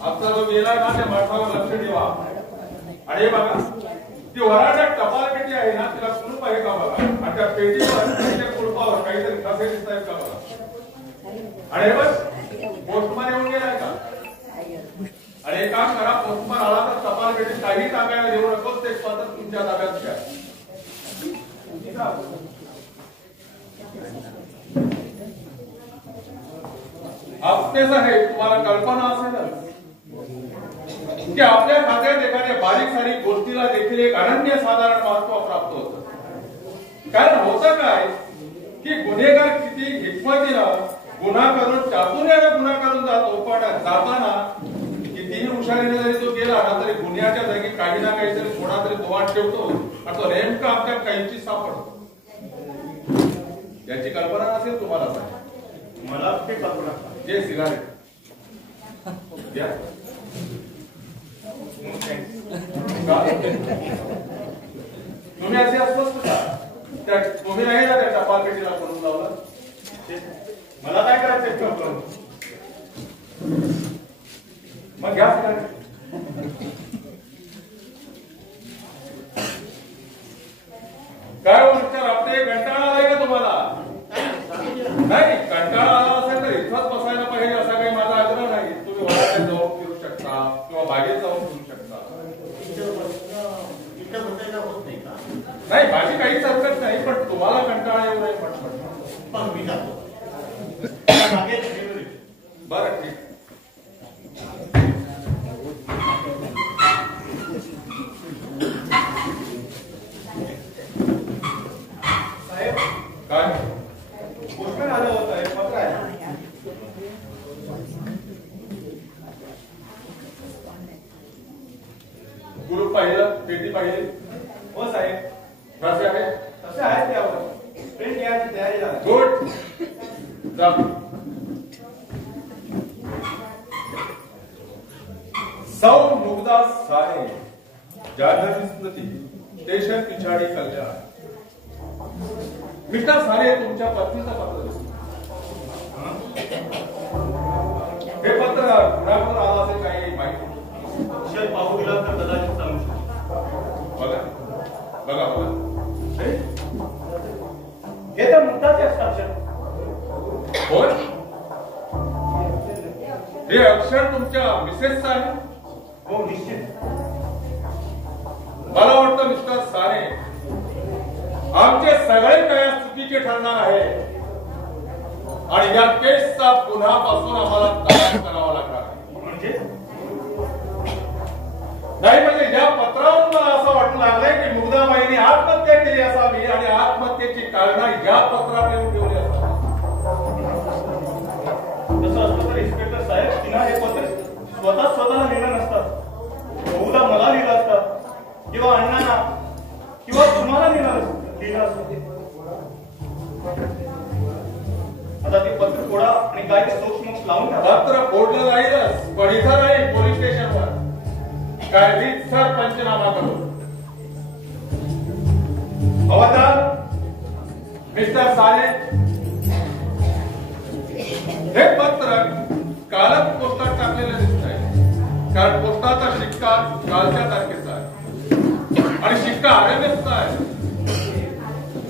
आमचा जो गेला ना त्या माणसावर लक्ष ठेवा. आणि हे बघा, ती वराड्यात टपाल पेटी आहे ना, तिला कुलूप आहे का बघा. आणि त्या पेटीच्या कुलपावर काहीतरी कसे दिसत आहेत का बघा. आणि हे बघ, पोस्टमन येऊन गेलाय का? आणि एक काम करा, पोस्टमन आला तर टपाल पेटी काही टाकायला देऊ नकोस, ते पत्र तुमच्या ताब्यात घ्या. आपले साहेब, तुम्हाला कल्पना असेलच की आपल्या खात्यात एखाद्या बारीक सारीक गोष्टीला देखील एक अनन्यसाधारण महत्व प्राप्त होतं. कारण होतं काय की गुन्हेगार किती हिकमतीनं गुन्हा करून चातुर्यानं गुन्हा करून जातो, पण जाताना कितीही हुशारीने जरी तो गेला ना तरी गुन्ह्याच्या जागी काही ना काहीतरी कोणा तरी दोवाट ठेवतो आणि तो नेमका आमच्या काहींची सापडतो. याची कल्पना असेल तुम्हाला सांग. मला ते कल्पना जे सिगारेट द्या. तुम्ही असे अस्वस्थ का? तुम्ही नाही ना त्या टपाल पेटीला करून लावलं. मला काय करायचं मग घ्या सिगारेट. काय हो मिस्टर आपटे, कंटाळा आलाय का तुम्हाला? नाही, कंटाळा आला असेल तर इथंच बसायला पाहिजे असा काही माझा आग्रह नाही. तुम्ही वराड्यात जाऊन फिरू शकता किंवा बागेत जाऊन फिरू शकता. नाही, माझी काहीच हरकत नाही, पण तुम्हाला कंटाळा येऊ नये म्हटलं. बरं ठीक. साहेब काय पोस्टमॅन आलं होतं, एक पत्र आहे. कुलूप पाहिलं, पेटी पाहिली. हो साहेब, कसे आहे? तसे आहेत त्यावर प्रिंट घ्यायची तयारी झाली. गुड. जा. सौ मुग्धा साने, जान्हवी स्मृती, स्टेशन पिछाडी कल्याण. मिस्टर साने, तुमच्या पत्नीचं पत्र दिसतं. हे पत्र कुणाकडून आलं असेल काही माहिती? शेत पाहू गेला तर कदाचित सांगू शकतो. बघा बघा बघा. हे तर मुद्दाचे हस्ताक्षर. होय, हे अक्षर तुमच्या मिसेसचं आहे? हो निश्चित. मला वाटतं मिस्टर साने, आमचे सगळे प्रयास चुकीचे ठरणार आहे आणि या केसचा पुन्हापासून आम्हाला तपास करावा लागणार आहे. म्हणजे नाही म्हणजे या पत्रावरून मला असं वाटू लागलंय की मुग्धाबाईंनी आत्महत्या केली असावी आणि आत्महत्येची कारणं या पत्रात येऊन ठेवली असावी. तसं असतं तर इन्स्पेक्टर साहेब, तिनं हे पत्र स्वतःला लिहिलं नसतं. बहुधा मला लिहिलं असतं किंवा अण्णांना किंवा तुम्हाला लिहिलं असतं. आता ते पत्र फोडा आणि काय ते सोक्ष लावून द्या. पत्र फोडलं राहीलच, पण इथं नाही, पोलीस स्टेशनवर काय रीतसर पंचनामा करू. हवालदार मिस्टर साने, हे पत्र कालच पोस्टात टाकलेलं दिसत आहे, कारण पोस्टाचा शिक्का कालच्या तारखेचा आहे आणि शिक्का आरएमएसचा आहे.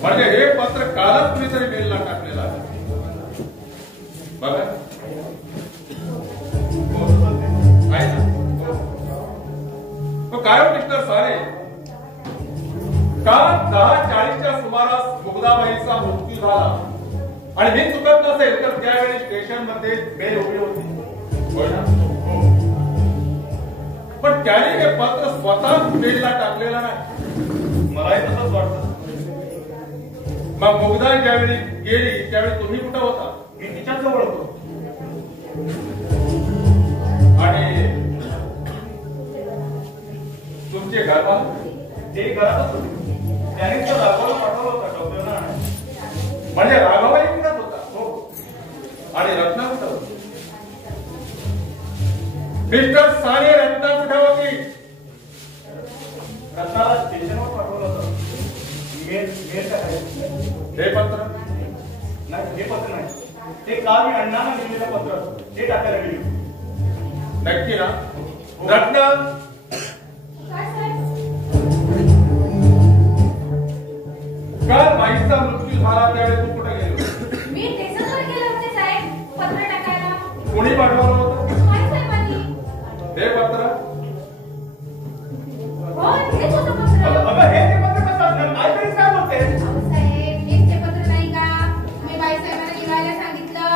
म्हणजे हे पत्र कालच कुणीतरी मेलला टाकलेलं आहे. बघा आहे ना. काय हो मिस्टर साने, काल 10:40च्या सुमारास मुग्धाबाईचा मृत्यू झाला आणि मी चुकत नसेल तर त्यावेळी स्टेशन मध्ये बेल उभी होती, होय ना? पण त्याने हे पत्र स्वतः बेलला टाकलेलं नाही. मलाही तसंच वाटतं. मग मुग्धा ज्यावेळी गेली त्यावेळी तुम्ही कुठं होता? मी तिच्याच जवळ होतो. आणि तुमचे घरवाल? ते घरातच होते. त्याने तर राघवाला पाठवलं होतं डॉक्टरना. म्हणजे राघवाई कुठं होता? हो. आणि रत्ना कुठं होती? मिस्टर साने, रत्ना कुठं होती? रत्नाला स्टेशनवर पाठवलं होतं. हे पत्र नाही, हे पत्र नाही. ते काल मी अण्णांना लिहिलेलं पत्र ते टाकायला गेली. नक्की ना? रत्ना, काल बाईचा मृत्यू झाला त्यावेळी तू कुठे गेली? मी स्टेशनवर गेले होते साहेब पत्र टाकायला. कोणी पाठवलं होतं? काय साहेबांनी? हे पत्र? हो, हेच होतं पत्र. अगं हे ते पत्र कसं असणार? काहीतरीच काय बोलते? अहो साहेब, हेच ते पत्र नाही का? मी बाईसाहेबांना लिहायला सांगितलं.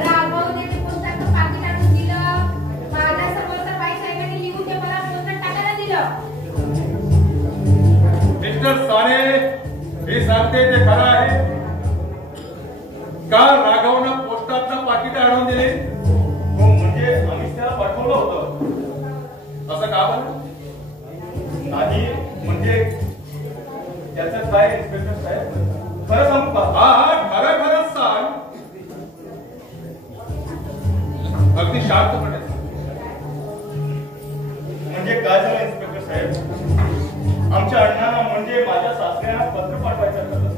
राघवने ते पोस्टाचं पाकिट आणून दिलं. माझ्यासमोर तर बाईसाहेबांनी लिहून ते मला पोस्टात टाकायला दिलं. मिस्टर साने, मी सांगते ते खरं आहे. असं का बरं? नाही म्हणजे त्याचं काय इन्स्पेक्टर साहेब, खरं सांगू का? हा खरं खरंच सांग. अगदी शांतपणे सांग. म्हणजे काय झालं इन्स्पेक्टर साहेब, आमच्या अण्णांना म्हणजे माझ्या सासऱ्यांना पत्र पाठवायचं ठरलं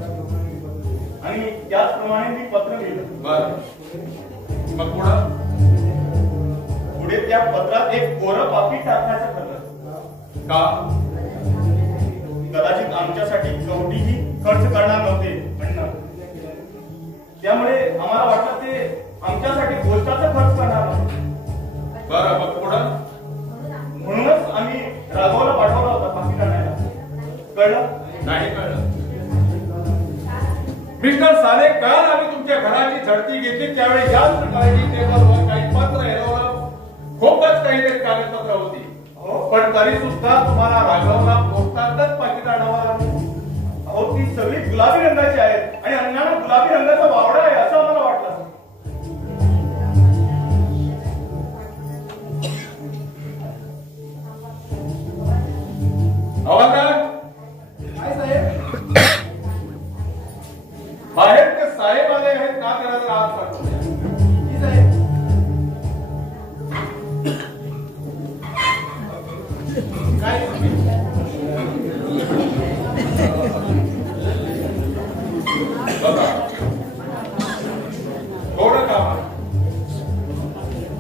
आणि त्याचप्रमाणे मी पत्र लिहिलं. बर, मग पुढे त्या पत्रात एक कोरं पापी टाकण्याचं ठरलं. का? कदाचित आमच्यासाठी कवडीही खर्च करणार नव्हते अण्णा, त्यामुळे आम्हाला वाटलं ते आमच्यासाठी गोष्टाचा खर्च करणार नव्हते. बरं, मग पुढं? म्हणूनच आम्ही राघवला पाठवला होता पाकिट आणायला. कळलं? नाही कळलं. मिस्टर साने, काल आम्ही तुमच्या घराची झडती घेतली त्यावेळी याच प्रकारची टेबलवर काही पत्र हेरवलं, खूपच काही कागदपत्र होती. पण तरी सुद्धा तुम्हाला राघवला पोस्टातच पाकिट आणावं लागलं. अहो ती सगळी गुलाबी रंगाची आहेत आणि अण्णांना गुलाबी रंगाचा वावडा आहे असं आम्हाला वाटलं. हवालदार, काय साहेब? बाहेर ते साहेब आले आहेत का त्याला जरा आत पाठवून द्या. जी साहेब. काय बघा, थोडं काम आहे.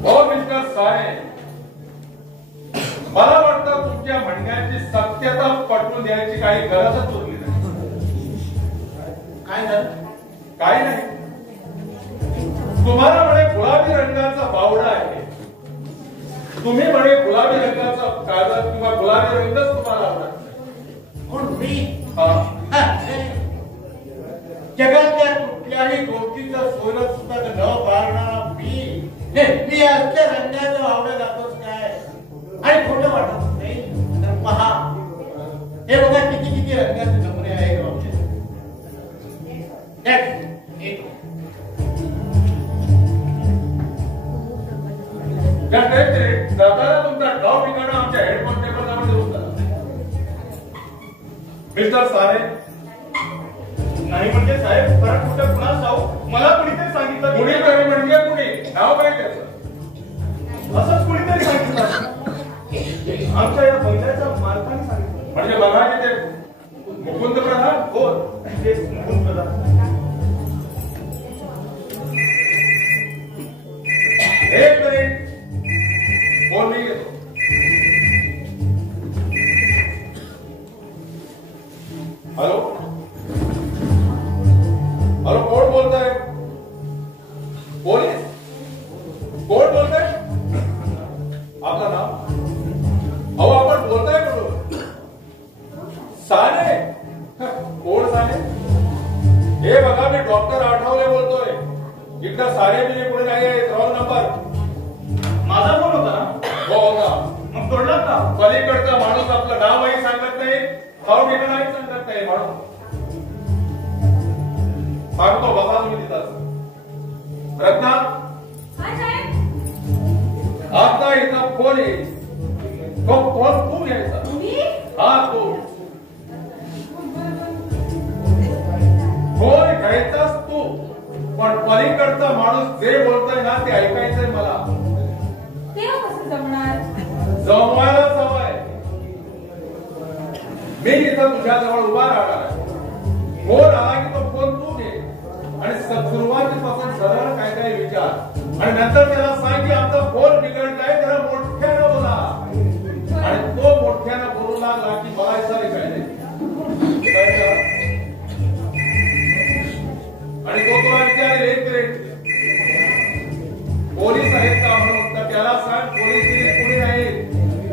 हो मिस्टर साने, मला वाटतं तुमच्या म्हणण्याची सत्यता पटवून द्यायची काही गरजच उरली नाही. काय झालं? काही नाही. तुम्हाला म्हणे गुलाबी रंगाचा बावडा आहे, तुम्ही म्हणे गुलाबी रंगाचा कागद किंवा गुलाबी रंगच तुम्हाला आवडत. कोण मी? हा. जगातल्या कुठल्याही गोष्टीचं सोनं सुद्धा न बाळगणारा मी असल्या रंगाचं वावडं जातोच काय आणि खोटं वाटत नाही. तर पहा, हे बघा किती किती रंगाचे नमुने आहेत. दादाला तुमचा डॉग ठिकाणं आमच्या हेड कॉन्स्टेबलला देऊन द्या. मिस्टर साने, नाही म्हणजे साहेब परत कुठं कुणाला जाऊ, मला कुणीतरी सांगितलं. कुणीतरी म्हणजे कुणी? नाव काय त्याचं? असंच कुणीतरी सांगितलं. आमच्या या बंगल्याच्या मालकाने सांगितलं. म्हणजे बघा की ते मुकुंद प्रधान. हो, तेच मुकुंद प्रधान. एक मिनिट, फोन मी घेतो. हॅलो हॅलो, कोण बोलताय? पोलीस? कोण बोलताय? आपलं नाव? अहो आपण बोलताय कुठून? साने? कोण साने? हे बघा, मी डॉक्टर आठवले बोलतोय. इकडं साने बिने पुढे नाही आहे, रॉंग नंबर. माझा फोन होता ना? हो होता. मग तोडला का? पलीकडचा माणूस आपलं नावही सांगत नाही, ठाव ठिकाणही सांगत नाही. माणूस सांगतो, बघा तुम्ही तिथं. रत्ना, काय साहेब? आता इथं फोन येईल, तो फोन तू घ्यायचा. तुम्ही? हा, तू फोन घ्यायचाच तू, पण पलीकडचा माणूस जे बोलतोय ना ते ऐकायचंय मला. तेव्हा कसं जमणार? जमवायला सवय. मी इथं तुझ्याजवळ उभा राहणार आहे. फोन आला की तो फोन तू घे आणि सुरुवातीपासून सरळ काय काय विचार आणि नंतर त्याला सांग की आमचा फोन बिघडलाय, त्याला मोठ्यानं बोला. आणि तो मोठ्यानं बोलू लागला की मला विचार काय आणि तो तुला विचारेल एक मिनिट पोलीस आहेत का म्हणून, तर त्याला सांग पोलीस कोणी नाही,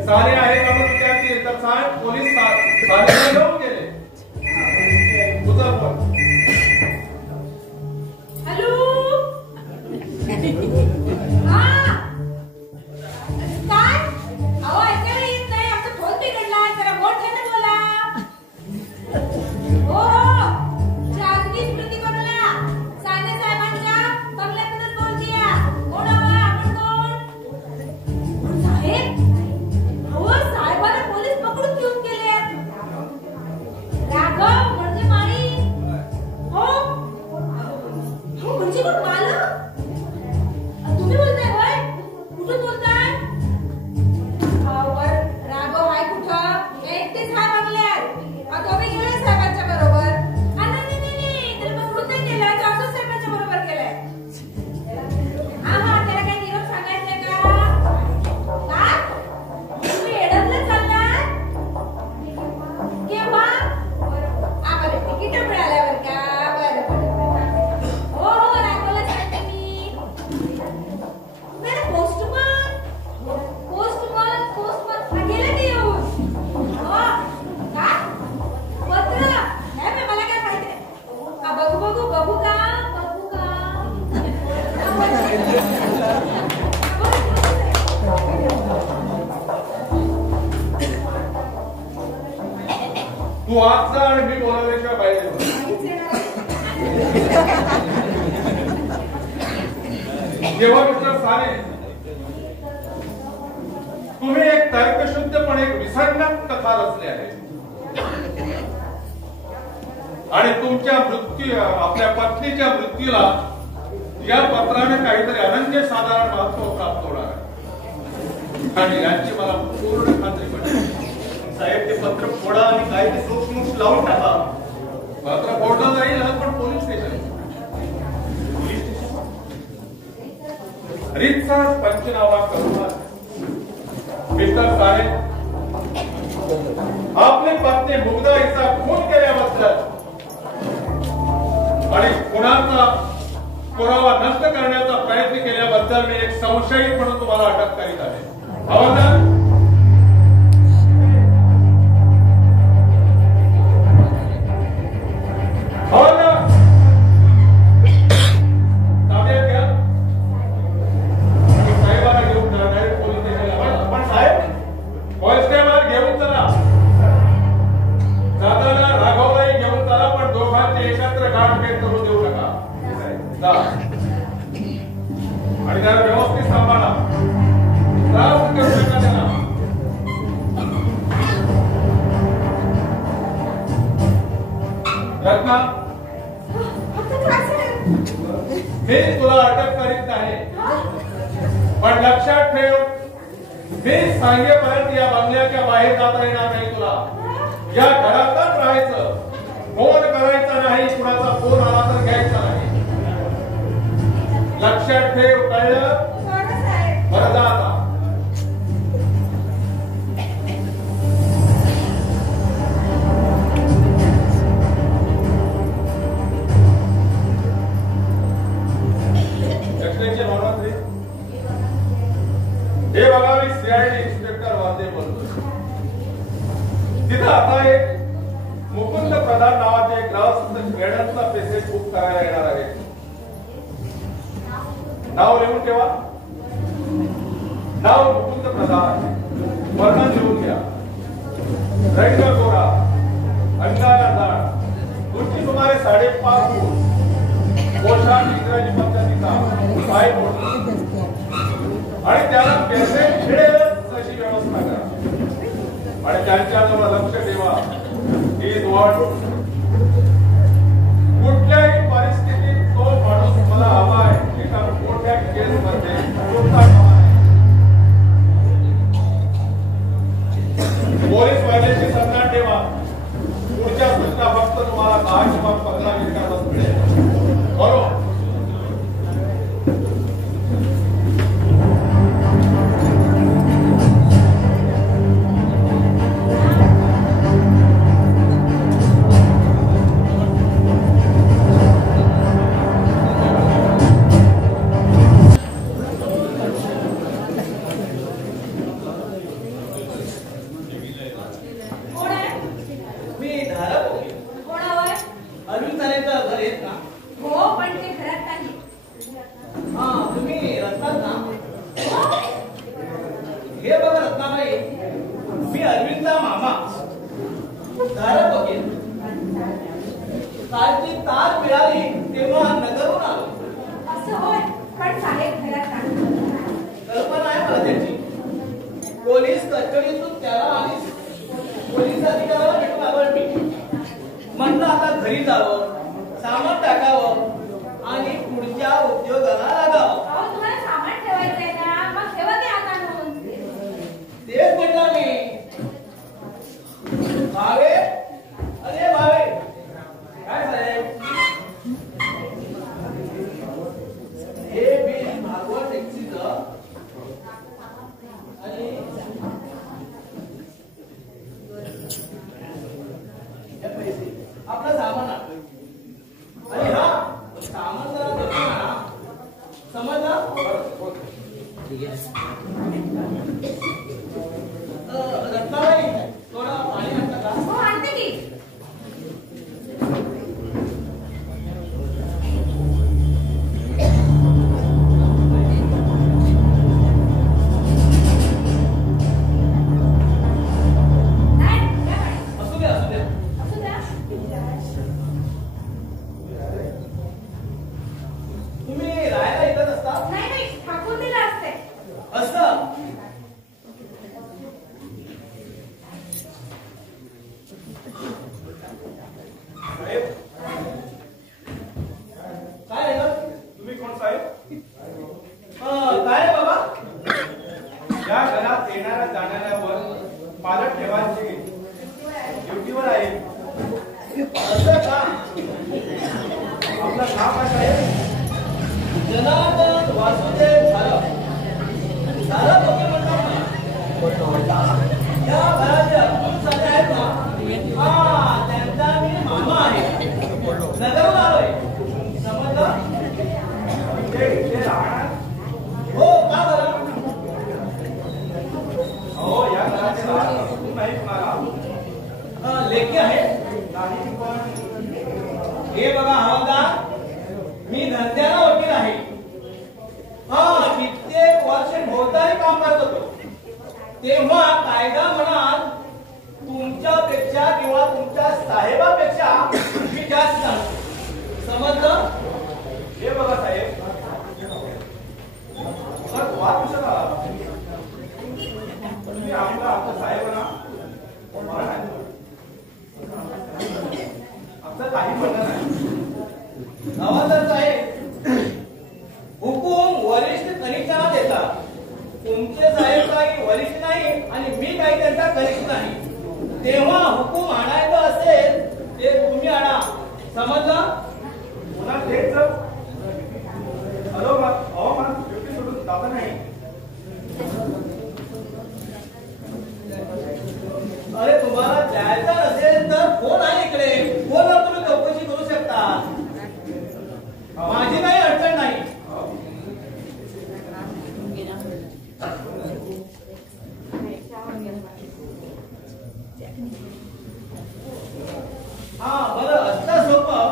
सारे आहे का म्हणून विचारतील तर सांग पोलीस सारे घेऊन गेले. तुझा फोन. हॅलो. हा काय? अहो ऐकायला येत नाही, आमचा फोन बिघडला, जरा मोठ्यानं बोला. हो हो, जागती स्मृती बनवला. साने साहेबांच्या बंगल्यातूनच बोलतीया. कोण हवा? आपण कोण? साहेब? अहो तू आज जा आणि मी बोलावल्याशिवाय बाहेर येऊ नका. नाहीच येणार आहे. जेव्हा मिस्टर साने तुम्ही एक तर्कशुद्ध पण एक विसंगत कथा रचली आहे आणि तुमच्या मृत्यू आपल्या पत्नीच्या मृत्यूला या पत्राने काहीतरी अनन्य साधारण महत्व प्राप्त होणार आहे आणि यांची मला पूर्ण खात्री पडली. साहेब ते पत्र फोडा आणि काय ते सूक्ष्म लावून टाका. पत्र फोडलं जाईल पण पोलीस स्टेशन रीतसर पंचनामा करून मिस्टर साने आपली पत्नी मुग्धा हिचा खून केल्याबद्दल आणि खुनाचा पुरावा नष्ट करण्याचा प्रयत्न केल्याबद्दल मी एक संशयित म्हणून तुम्हाला अटक करीत आहे. हवालदार ताब्यात घ्या. साहेबांना घेऊन जा. डायरेक्ट पोलीस स्टेशनला. पण साहेब कॉन्स्टेबल घेऊन चला. दादाला राघवलाही घेऊन चला पण दोघांची एकत्र गाठभेट करून देऊ नका. जा आणि त्याला व्यवस्थित सांभाळा. त्रास देऊ नका त्याला. रत्ना मी तुला अटक करीत नाही पण लक्षात ठेव मी सांगेपर्यंत या बंगल्याच्या बाहेर जाता येणार नाही तुला. या घरातच राहायचं. फोन करायचा नाही. कुणाचा फोन आला तर घ्यायचा नाही. लक्षात ठेव. कळलं? बरं जा आता. हे बघा मी सीआयडी इन्स्पेक्टर वादे बोलतोय. तिथं आता एक मुकुंद प्रधान नावाचे एक ग्राहक खेळण्याचा पेसेज बुक करायला येणार आहे. नाव लिहून ठेवा. नाव मुकुंद प्रधान. वर्णन लिहून घ्या. रंग गोरा, अंगाला जाड, उंची सुमारे 5.5 फूट, पोशाख इंग्रजी पद्धतीचा, पाय मोठे आणि त्याला पैसे मिळेलच अशी व्यवस्था करा आणि त्यांच्याजवळ लक्ष ठेवा. ही वाट कुठल्याही परिस्थितीत तो माणूस मला हवा आहे. एका मोठ्या केसमध्ये पोलीस वाहिल्याची सत्ता ठेवा. पुढच्या सूचना फक्त तुम्हाला 10 किंवा 15 मिनिटातच मिळेल. बरोबर? नाव काय साहेब? जनार्दन वासुदेव झारप. झारप होते म्हणतात ना. या घराचे अब्दुल साले आहेत ना, हा त्यांचा मी मामा आहे. नगरहून आलोय. समजलं? इथे राहणार? हो, का बरं? हो, या घराचे राहणार नाही तुम्हाला. लेखी आहे. नाही पण हे बघा हवालदार, मी धंद्याला वकील आहे. हा, कित्येक वर्ष फौजदारी काम करत होतो. तेव्हा कायदा म्हणाल तुमच्यापेक्षा किंवा तुमच्या साहेबापेक्षा मी जास्त जाणतो. समजलं? हे बघा साहेब, सर वाद कशाला आला? तुम्ही आमचा साहेबांना आमचं काही म्हणणं नाही. हवालदार साहेब, हुकूम वरिष्ठ कनिष्ठांना देतात. तुमचे साहेब काही वरिष्ठ नाही आणि मी काही त्यांचा कनिष्ठ नाही. तेव्हा हुकूम आणायचा असेल ते तुम्ही आणा. समजलं? पुन्हा तेच हवामान ड्युटी सोडून जाता नाही. अरे तुम्हाला जायचं नसेल तर फोन आहे इकडे. फोनवर तुम्ही चौकशी करू शकता. माझी काही अडचण नाही. हा बरं, असतं सोपं,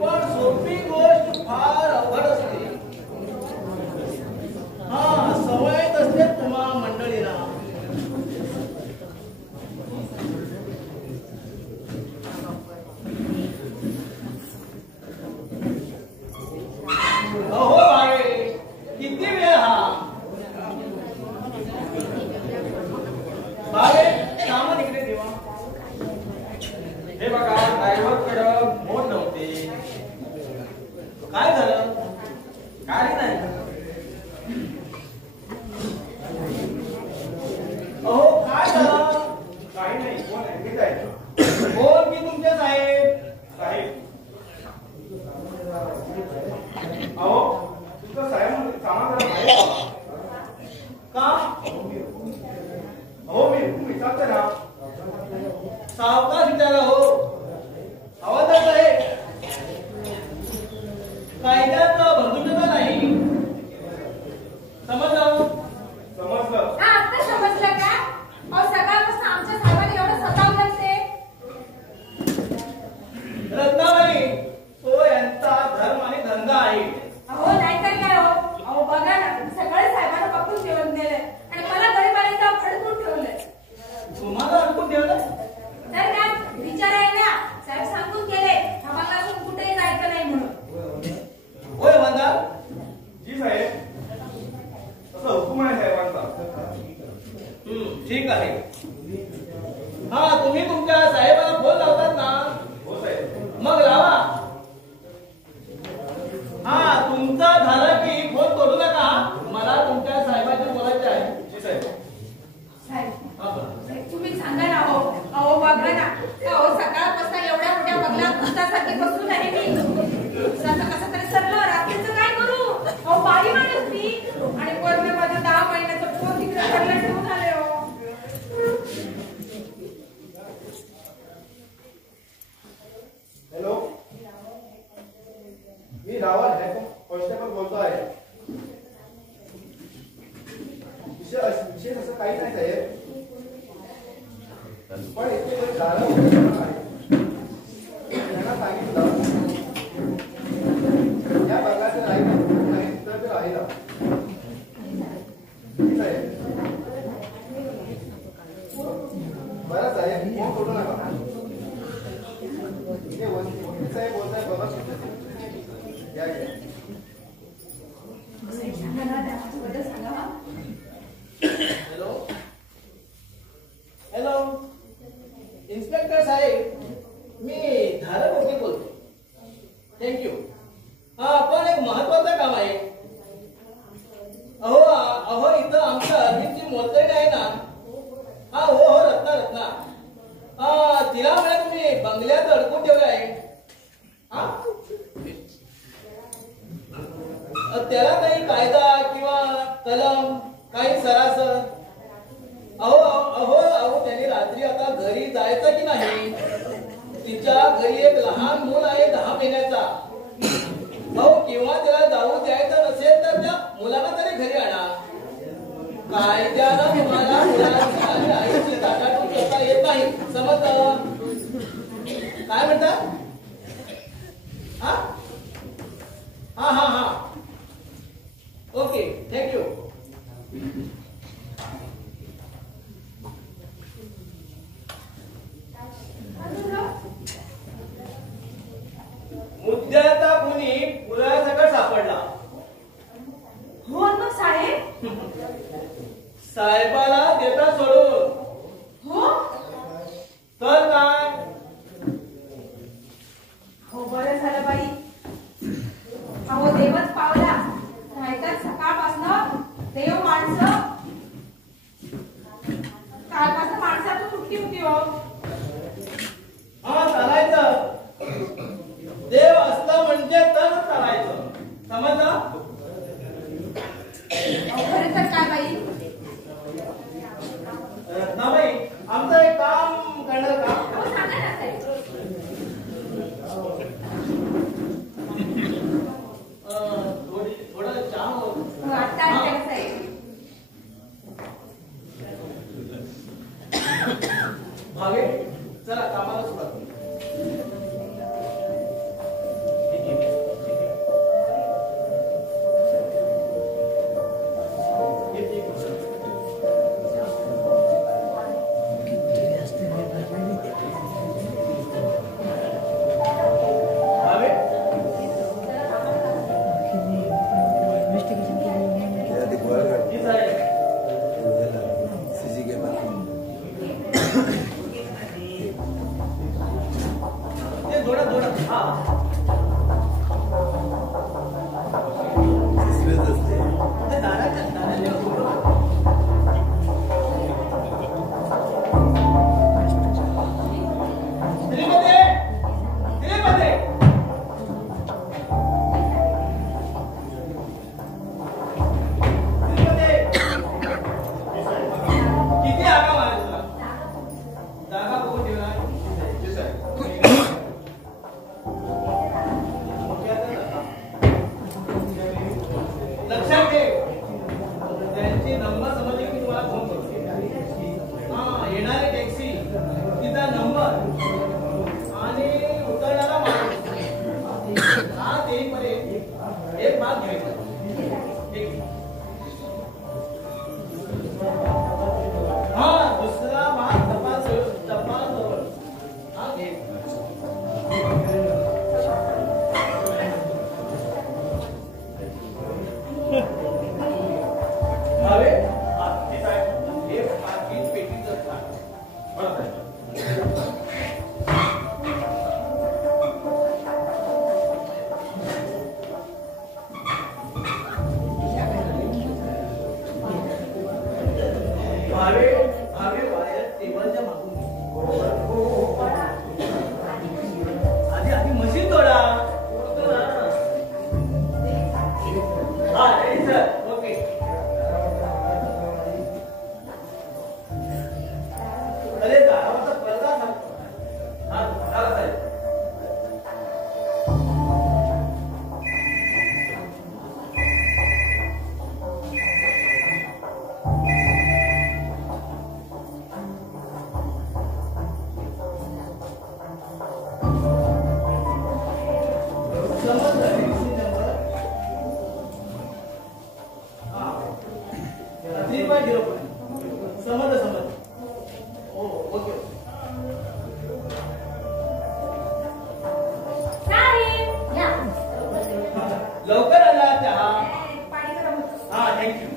पण सोपी गोष्ट फार अवघड असते. हा, सवयच असते तुम्हा मंडळीला. अहो बाळे, किती वेळ हा? बाळे, सामान इकडे ठेवा. हे बघा, ड्रायव्हरकडं मोड नव्हते. काय झालं? गाडी नाही. अहो काय झालं? काही नाही. कोण आहे? मी जायचं. कोण की तुमचे साहेब? साहेब, अहो तुमचं साहेब सामान जरा बाहेर ठेवा. का? अहो मी विचारते ना. सावकाश विचारा हो. हवालदार साहेब, कायद्यात बंधुता नाही. समजलं? समजलं. हा, आता समजलं का? अहो, सकाळपासून आमच्या साहेबांनी एवढं सतावलं ते. रत्नाबाई, तो यांचा धर्म आणि धंदा आहे. अहो, नाही तर काय हो? अहो, बघा ना, सगळे साहेबांना पकडून ठेवून गेले आणि मला गरीबाला अडकून ठेवलंय. तुम्हाला अडकून ठेवलं? तर काय विचार आहे ना, साहेब सांगून गेले आम्हाला अजून कुठेही जायचं नाही म्हणून. होय हवालदार? जी साहेब, तसं हुकूम आहे साहेबांचा. ठीक आहे. हा, तुम्ही तुमच्या साहेबाला फोन लावतात ना? हो साहेब. मग लावा. हा, तुमचा झालं की फोन तोडू नका. मला तुमच्या साहेबांशी बोलायचे आहे. जी साहेब. साहेब, हा, बरं. तुम्ही सांगा ना. अहो अहो बघा ना. अहो, सकाळपासून एवढ्या मोठ्या बंगल्यात भुतासारखी बसून आहे मी. कसं कसं तरी सरलं. रात्रीचं काय करू? अहो, बाई माणूस मी आणि वरने माझं 10 महिन्याचं पोट तिकडे पडलं ठेवून आले हो. हॅलो, मी रावल कॉन्स्टेबल बोलतो आहे. विशेष असं काही नाही साहेब, पण इथे झालं होतं. त्यांना सांगितलं या भागाचं राहिलं तर राहिलं. साहेब, बरं साहेब, फोन करू नका. इथे वकील साहेब बोलताय बघा. या सांगा ना, त्याबद्दल सांगा. हॅलो हॅलो, इन्स्पेक्टर साहेब, मी धारक वकील बोलतो. थँक्यू. हा, पण एक महत्वाचं काम आहे. अहो इथं आमच्या अर्जितची मोलतडी आहे ना. हा, हो रत्ना. हा, तिला म्हणजे तुम्ही बंगल्यात अडकून ठेवलं आहे. हा, त्याला काही कायदा किंवा कलम काही सरासर? अहो अहो अहो त्याने रात्री आता घरी जायचं की नाही? तिच्या घरी एक लहान मूल आहे 10 महिन्याचा. अहो किंवा त्याला जाऊ द्यायचं नसेल तर त्या मुलाला तरी घरी आणा. कायद्यानं तुम्हाला मुलाची आणि आईची ताटातूट करता येत नाही. समजलं? काय म्हणता? हा हा हा हा ओके थँक्यू. मुद्द्याचा गुन्हे पुराव्यासकट सापडला. हो मग साहेब? साहेबाला देता सोडून. हो तर काय? हो बरं झालं बाई. अहो देवच पावला. नाहीतर सकाळपासनं देव माणसं कालपासून माणसातून सुट्टी होती हो. हा चालायचं. देव असतं म्हणजे तर चालायचं. समजलं? अहो खरं तर काय बाई? ना बाई आमचं एक काम करणार का? हो सांगा ना साहेब. थोडं चहा होतं. हो, आत्ता आले साहेब. भावे चला कामाला सुरुवात करू. भावे जी साहेब. ते थोडं हा ते दाराच्या श्रीमती श्रीमती किती आगा मारा तुला? जागा बघून ठेवला. लक्षात ठेव. त्यांची नंबर समजली की तुम्हाला फोन करतो. हा येणारी टॅक्सी तिचा नंबर आणि उतरणारा माणूस हा देईपर्यंत एक भाग घ्यायचा. ठीक. हा दुसरा भाग तपास हा घे. भावे हे साहेब हे पार्किंग पेटीचं स्थान. बरोबर. भावे भावे वायर टेबलच्या मागून आधी मशीन तोडा. हा रेडी सर. ओके. अरे दारावरचा पडदा सांगतो. हा चला साहेब. समजलं टॅक्सी नंबर हा 3.0. समजलं. हो ओके. साहेब या. लवकर आला चहा. पाणी गरम होतं. हा थँक्यू.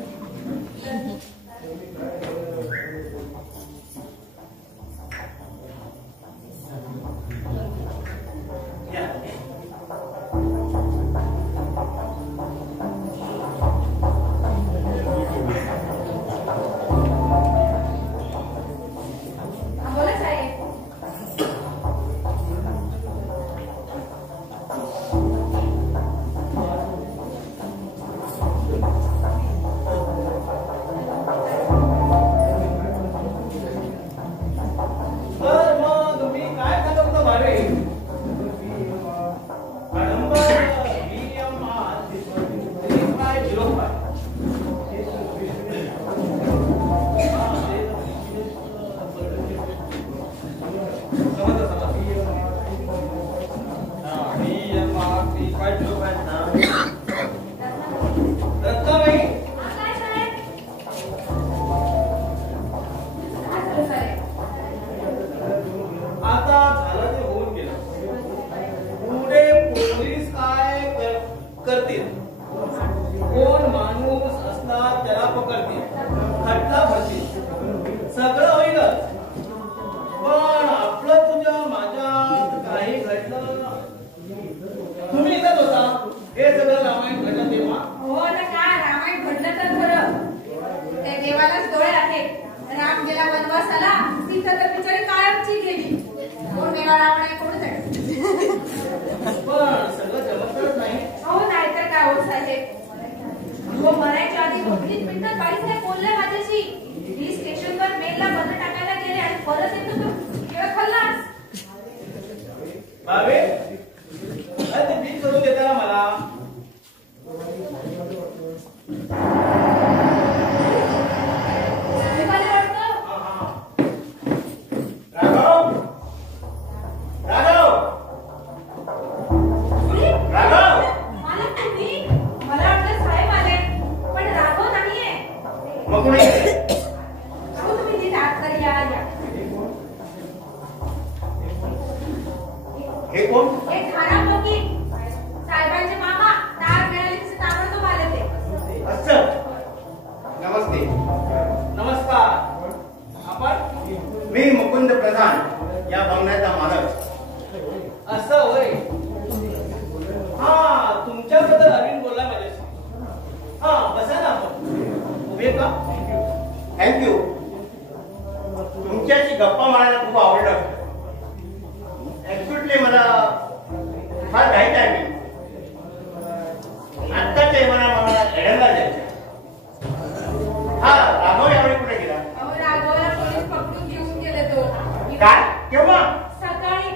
करते, खटला भरते, सगळं होईलच. पण आपलं तुझ्या माझ्यात काही घडलं. तुम्ही इथंच होता हे सगळं रामायण घडलं तेव्हा. हो ना, काय रामायण घडलं तर खरं. त्या देवालाच डोळे आहेत. राम गेला वनवासाला, सीता तर बिचारी कायमची गेली. कोण मेला रावण आहे कोण जाणे. पण सगळं जमतच नाही. हो नाहीतर काय हो साहेब. हो मरायच्या आधी 2-3 मिनिटात बाईसाहेब बोलले माझ्याशी. मी स्टेशनवर मेलला बंद टाकायला गेले आणि परत येतो तर केळ खाल्लास. भावे ते बीज करून देता ना मला. तुम्हाला वाटतं राघव राघव राघव मालक तुम्ही. मला वाटलं साहेब आले पण राघव नाहीये. मग कोणी अहो तुम्ही नीट आत तर या. हे कोण एक खराब वकील साहेबांचे मामा. तार मिळाली तसे ताबडतोब आले ते. असं नमस्ते. नमस्कार. आपण मी मुकुंद प्रधान या बंगल्याचा मालक. असं होय. हा तुमच्याबद्दल अरविंद बोलला माझ्याशी. हा बसा ना आपण. उभे का? थँक्यू. तुमच्याशी गप्पा मारायला खूप आवडलं. ऍक्च्युअली मला फार घाईत आहे. मी आत्ताच्या मला एडनला जायचं. हा राघव यावेळी कुठे गेला? अहो राघवला पोलीस पकडून घेऊन गेले तो. काय केव्हा? सकाळी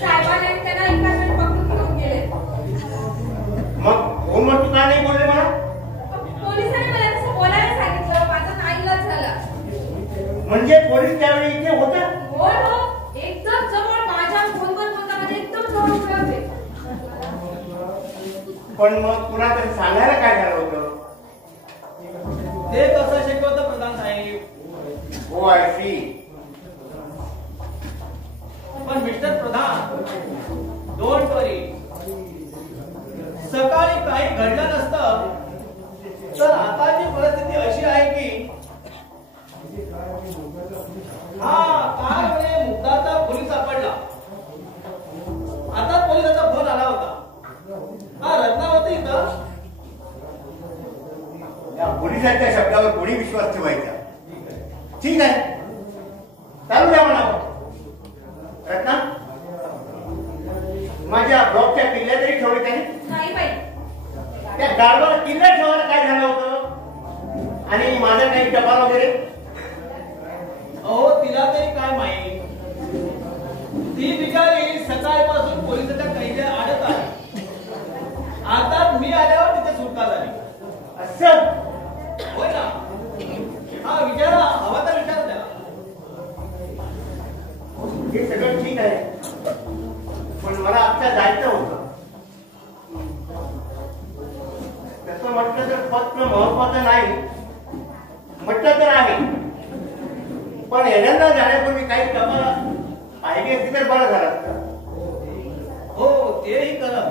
साहेबांनी त्यांना एकाच पकडून घेऊन गेले. मग फोनवर तू का नाही बोलले मला? पोलिसांनी मला तसं बोलायला सांगितलं. माझा नाईलाज झाला. म्हणजे पोलीस त्यावेळी इथे होते? हो हो एकदम जवळ माझ्या फोनवर बोलता म्हणजे एकदम जवळ उभे होते. पण मग तुला तरी सांगायला काय झालं होतं? ते कसं शिकवतं प्रधान साहेब. हो आय सी. पण मिस्टर प्रधान डोंट वरी. सकाळी काही घडलं नसतं तर आताची परिस्थिती अशी आहे की हा काय म्हणे मुद्दाचा पोलीस सापडला. आता पोलिसाचा फोन आला होता. हा रत्नावती इथं. या पोलिसांच्या शब्दावर कोणी विश्वास ठेवायचा? ठीक आहे चालू द्या म्हणावं. रत्ना माझ्या ब्लॉकच्या किल्ल्या तरी ठेवले त्याने? नाही बाई. त्या गाडवर किल्ला ठेवायला काय झालं होतं? आणि माझा काही टपाल वगैरे? अहो तिला तरी काय माहित. ती बिचारी सकाळपासून पोलिसाच्या कैद्या आडत आहे. आता मी आल्यावर तिथे सुटका झाली. असं होय ना. हा विचारा हवा तर विचार द्या. हे सगळं ठीक आहे पण मला आत्ता जायचं होतं. तसं म्हटलं तर फक्त महत्वाचं नाही. म्हटलं तर आहे पण एरंडला जाण्यापूर्वी काही टपाल पाहिजे असती तर बरं झालं असतं. हो तेही करत.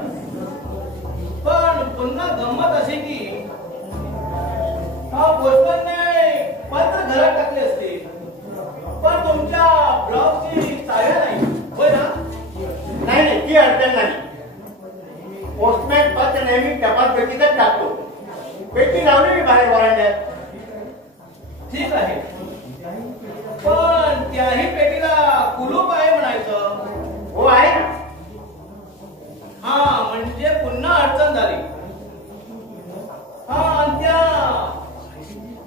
पण पुन्हा गंमत अशी की हा पोस्टमॅनने पत्र घरात टाकले असते पण तुमच्या ब्लॉकची चाव्या नाही. होय ना. नाही नाही ती अडचण नाही. पोस्टमॅन पत्र नेहमी टपाल पेटीतच टाकतो. पेटी लावली मी बाहेर वरांड्यात. ठीक आहे पण त्याही पेटीला कुलूप आहे म्हणायचं. हो आहे ना. हा म्हणजे पुन्हा अडचण झाली. हा आणि त्या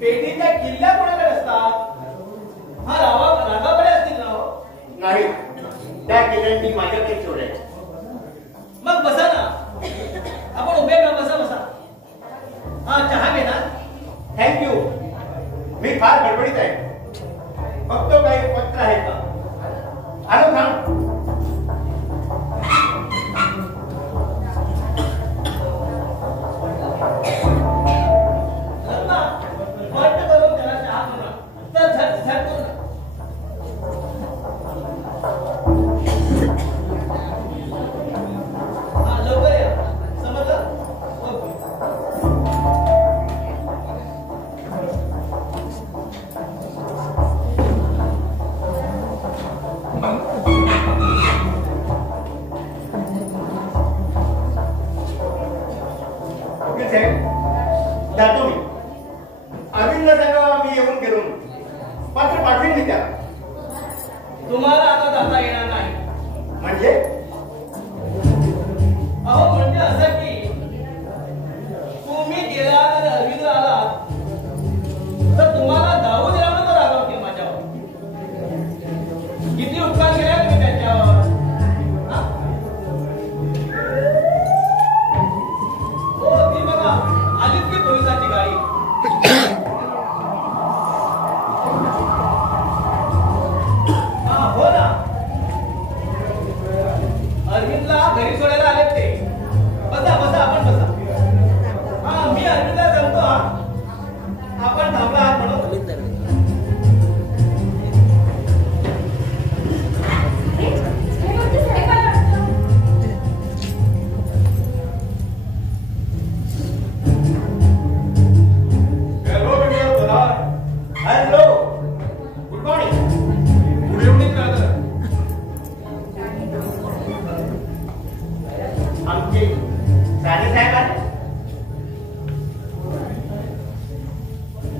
पेटीच्या किल्ल्या कोणाकडे असतात? हा रागाकडे असतील ना. हो नाही त्या किल्ल्यांनी माझ्याकडे ठेवलंय. मग बसा ना. आपण उभे का? बसा बसा. हा चहा घे ना. थँक्यू. मी फार गडबडीत आहे. बघतो काही पत्र आहे का. आलो थांब. रत्ना वाट करून त्याला चहा करू. तर झट झट करू ना. हा लवकर या. समजलं? ओके. मी येऊन गेलो पत्र पाठवीन मी त्याला. तुम्हाला आता जाता येणार नाही. म्हणजे अहो म्हणजे असं की तुम्ही गेलात आणि अरविंद आलात तर तुम्हाला जाऊ दिला तर रागावते माझ्यावर. किती उपकार केला तुम्ही त्यांच्यावर. हो ती बघा आलीच की पोलिसांची गाडी. हो ना अरविंदला घरी सोडायला आलेत ते. बसा बसा आपण बसा. हा मी अरविंदला सांगतो. आपण थांबला आहात म्हणून. Hello good morning. Good evening दादा. आमचे साने साहेब आले.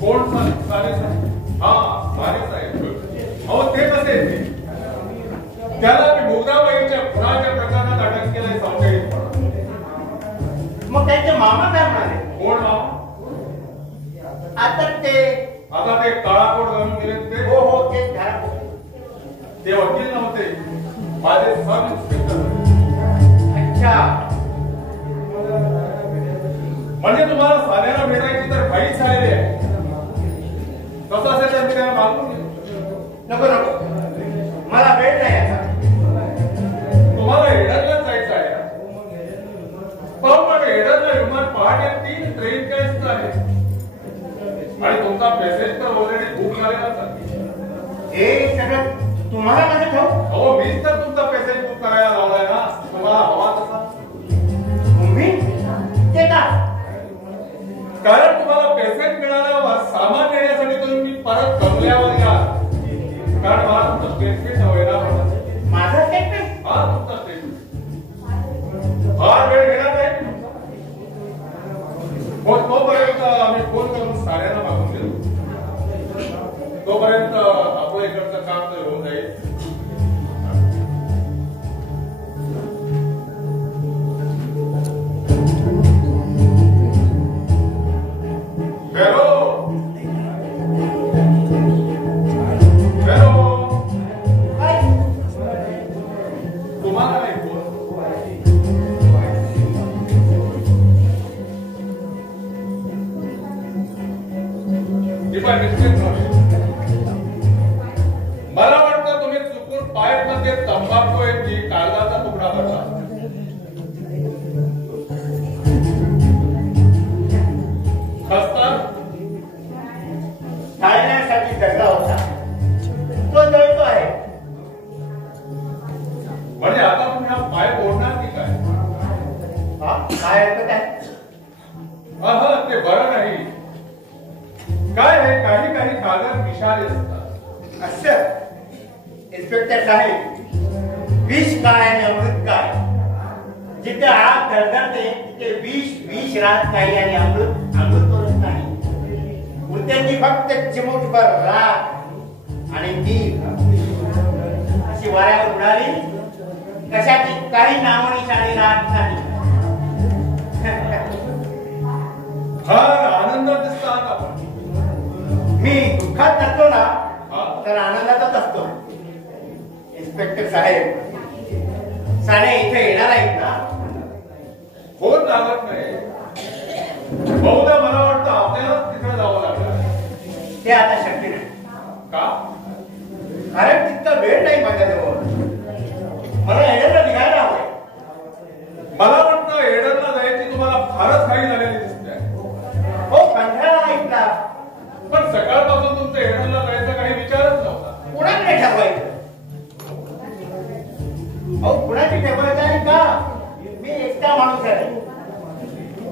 कोण साने साहेब? हा साने साहेब. अहो ते कसे येते? त्याला मी मुग्धाबाईच्या खुनाच्या प्रकरणात अटक केलंय संशयित. मग त्यांचे मामा काय म्हणाले? कोण मामा? आता ते काळा कोट घालून गेले ते. हो हो ते घरात. ते वकील नव्हते, माझे सब इन्स्पेक्टर. अच्छा. म्हणजे तुम्हाला सान्याला भेटायची तर घाई झालेली आहे. कसं असेल तर मी त्याला मागून घेईन. नको नको मला वेळ नाही आता. तुम्हाला एडरला जायचं आहे. पण एडरला विमान पहाटे 3 ट्रेन कॅन्सल आहे आणि तुमचा मेसेज तर ऑलरेडी बुक झालेला आहे. हे सगळं तुम्हाला कसं ठाऊक? अहो मीच तर तुमचा मेसेज बुक करायला लावलाय ना. तुम्हाला हवा तसा. तुम्ही ते का? कारण तुम्हाला पेसेंट मिळाल्यावर सामान नेण्यासाठी तुम्ही परत बंगल्यावर या. कारण मला तुमचं स्टेटमेंट हवंय ना. माझं स्टेटमेंट? हा तुमचा स्टेटमेंट. फार वेळ घेणार नाही. तोपर्यंत आम्ही फोन करून साऱ्यांना मागून देऊ. तोपर्यंत आपलं इकडचं काम तर होऊन जाईल. तुम्हाला नाही फोन. मला वाटतं तुम्ही चुकून पाईप मध्ये तंबाखू ऐवजी कागदाचा तुकडा भरला. खस्ता टाळण्यासाठी दगडा होता तो जळतो आहे. म्हणजे आता तुम्ही हा पाईप ओढणार की काय? काय हरकत आहे? ते बरं नाही. काय आहे काही काही कागद विषारी असतात. असं इन्स्पेक्टर साहेब विष काय आणि अमृत काय? जिथे आग धडधडते तिथे विष राहत नाही आणि अमृत तोरत नाही. उरत्याची फक्त चिमूटभर राख आणि ती अशी वाऱ्यावर उडाली कशाची काही नामनिशाणी राहत नाही. फार आनंदात दिसता आहात आपण. मी दुःखात नसतो ना तर आनंदातच असतो. इन्स्पेक्टर साहेब साने इथे येणार आहेत ना? फोन लागत नाही. बहुधा मला वाटतं आपल्यालाच तिकडे जावं लागलं. ते आता शक्य नाही. का? कारण तितका वेळ नाही माझ्याजवळ. मला एडरला निघायला हवंय. मला वाटतं एडरला जायची तुम्हाला फारच घाई झालेली दिसते. हो कंठाळा ऐकला. पण सकाळपासून तुमचं एडरला जायचा काही विचारच नव्हता. कुणाकडे ठरवायचं? अहो कुणाची ठरवायचं आहे का? मी एकटा माणूस आहे.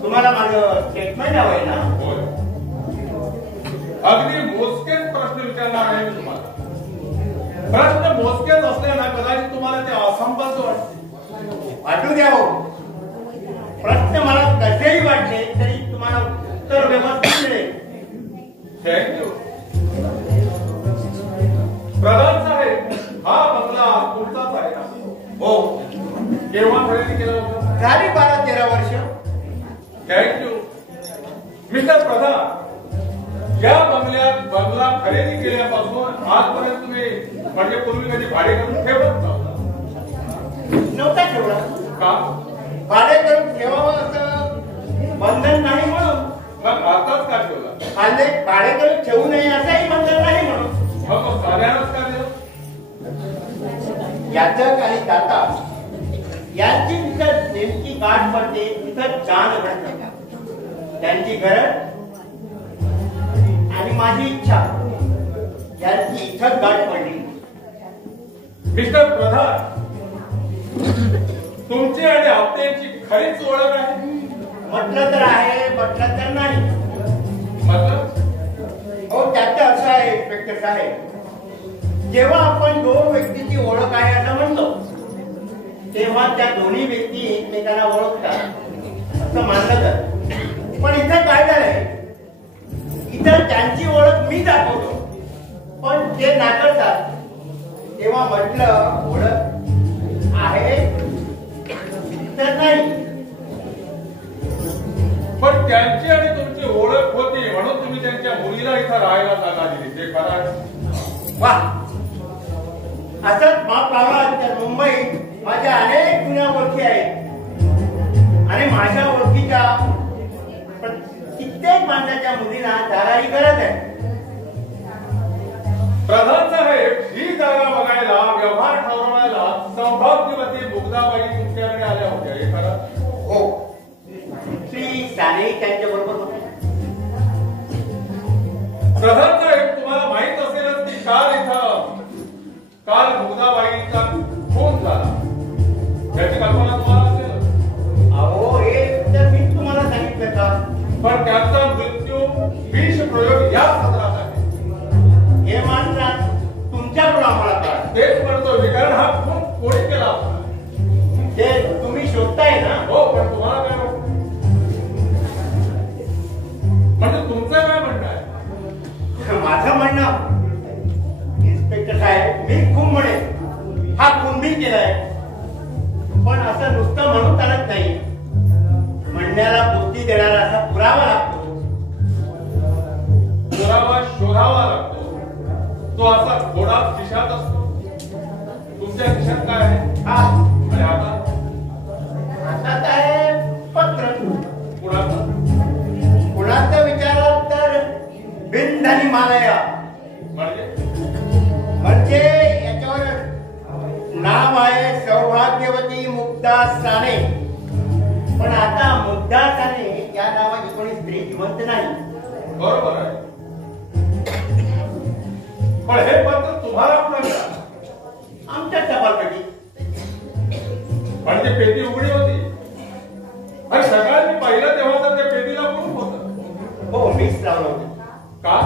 तुम्हाला माझं स्टेटमेंट हवंय ना? होय. अगदी मोजकेच प्रश्न विचारणार आहे मी तुम्हाला. प्रश्न मोजकेच असल्यानं कदाचित तुम्हाला ते असंबद्ध वाटते. वाटू द्या हो. प्रश्न मला कसेही वाटले तरी तुम्हाला उत्तर व्यवस्थित मिळेल. थँक्यू. प्रधान साहेब, हा बंगला तुमचाच आहे ना? हो, केव्हा खरेदी केला होता? झाली 12-13 वर्ष. थँक्यू. मिस्टर प्रधान, या बंगल्यात बंगला खरेदी केल्यापासून आजपर्यंत तुम्ही म्हणजे पूर्वी कधी भाडे करून ठेवत नव्हता ठेवला. का? भाडे करून ठेवावं असं बंधन नाही म्हणून. मग आताच का ठेवला? हल्ले भाडे करून ठेवू नये असंही बंधन नाही म्हणून. मग साऱ्यानंच का दिलं? याचक आणि दाता यांची तिथं नेमकी गाठ पडते, तिथं चांद घडतं. त्यांची गरज आणि माझी इच्छा यांची इथं गाठ पडली. मिस्टर प्रधान, तुमची आणि हप्त्यांची खरीच ओळख आहे? म्हटलं तर आहे, म्हटलं तर नाही. मतलब? हो, त्याचं असं आहे इन्स्पेक्टर साहेब, जेव्हा आपण दोन व्यक्तीची ओळख आहे असं म्हणतो, तेव्हा त्या दोन्ही व्यक्ती एकमेकांना ओळखतात असं मानलं जातं. पण इथं काय झालंय, इथं त्यांची ओळख मी दाखवतो पण ते नाकारतात. तेव्हा म्हटलं ओळख आहे तर नाही. पण त्यांची आणि तुमची ओळख होती म्हणून तुम्ही त्यांच्या मुलीला इथं राहायला जागा दिली, ते खरं आहे? वा, असंच माप लावला तर मुंबईत माझ्या अनेक जुन्या ओळखी आहेत आणि माझ्या ओळखीच्या कित्येक माणसाच्या मुलींना जागाची गरज आहे. प्रधान साहेब, ही जागा बघायला, व्यवहार ठरवायला सौभाग्यवती मुग्धाबाई तुमच्याकडे आल्या होत्या, हे खरं? हो, श्री साने त्यांच्या बरोबर होते. प्रधान साहेब, तुम्हाला माहित असेलच की काल मुग्धाबाईंचा खून झाला, त्याची कल्पना तुम्हाला असेल. अहो, हे तर मी तुम्हाला सांगितलं का? पण त्यांचा मृत्यू विष प्रयोग या सत्रात आहे. हे माणसात तुमच्याकडून आम्हाला कळलं. तेच म्हणतो मी, कारण हा खून कोणी केला होता ते तुम्ही शोधताय ना? हो, पण तुम्हाला काय वाटतं? म्हणजे तुमचं काय म्हणणं आहे? माझं म्हणणं इन्स्पेक्टर साहेब, मी खून म्हणेन, हा खून मी केलाय, पण असं नुसतं म्हणून चालत नाही. म्हणण्याला बुद्धी देणारा असा पुरावा लागतो. पुरावा शोधावा लागतो. तो असा घोडा खिशात असतो. तुमच्या खिशात काय आहे? हा, आणि आता आता आहे पत्र. कुणाचं विचारात तर बिंद आणि मालया म्हणजे याच्यावर नाव आहे सौभाग्यवती मुग्धा साने. पण आता मुग्धा साने या नावाची कोणी स्त्री जिवंत नाही. बरोबर आहे. पण हे पत्र तुम्हाला कुठं? आमच्या टपालपेटी. म्हणजे पेटी उघडी होती आणि सकाळी मी पाहिलं तेव्हा तर त्या पेटीला कुलूप होतं. हो, मीच लावलं होतं. का?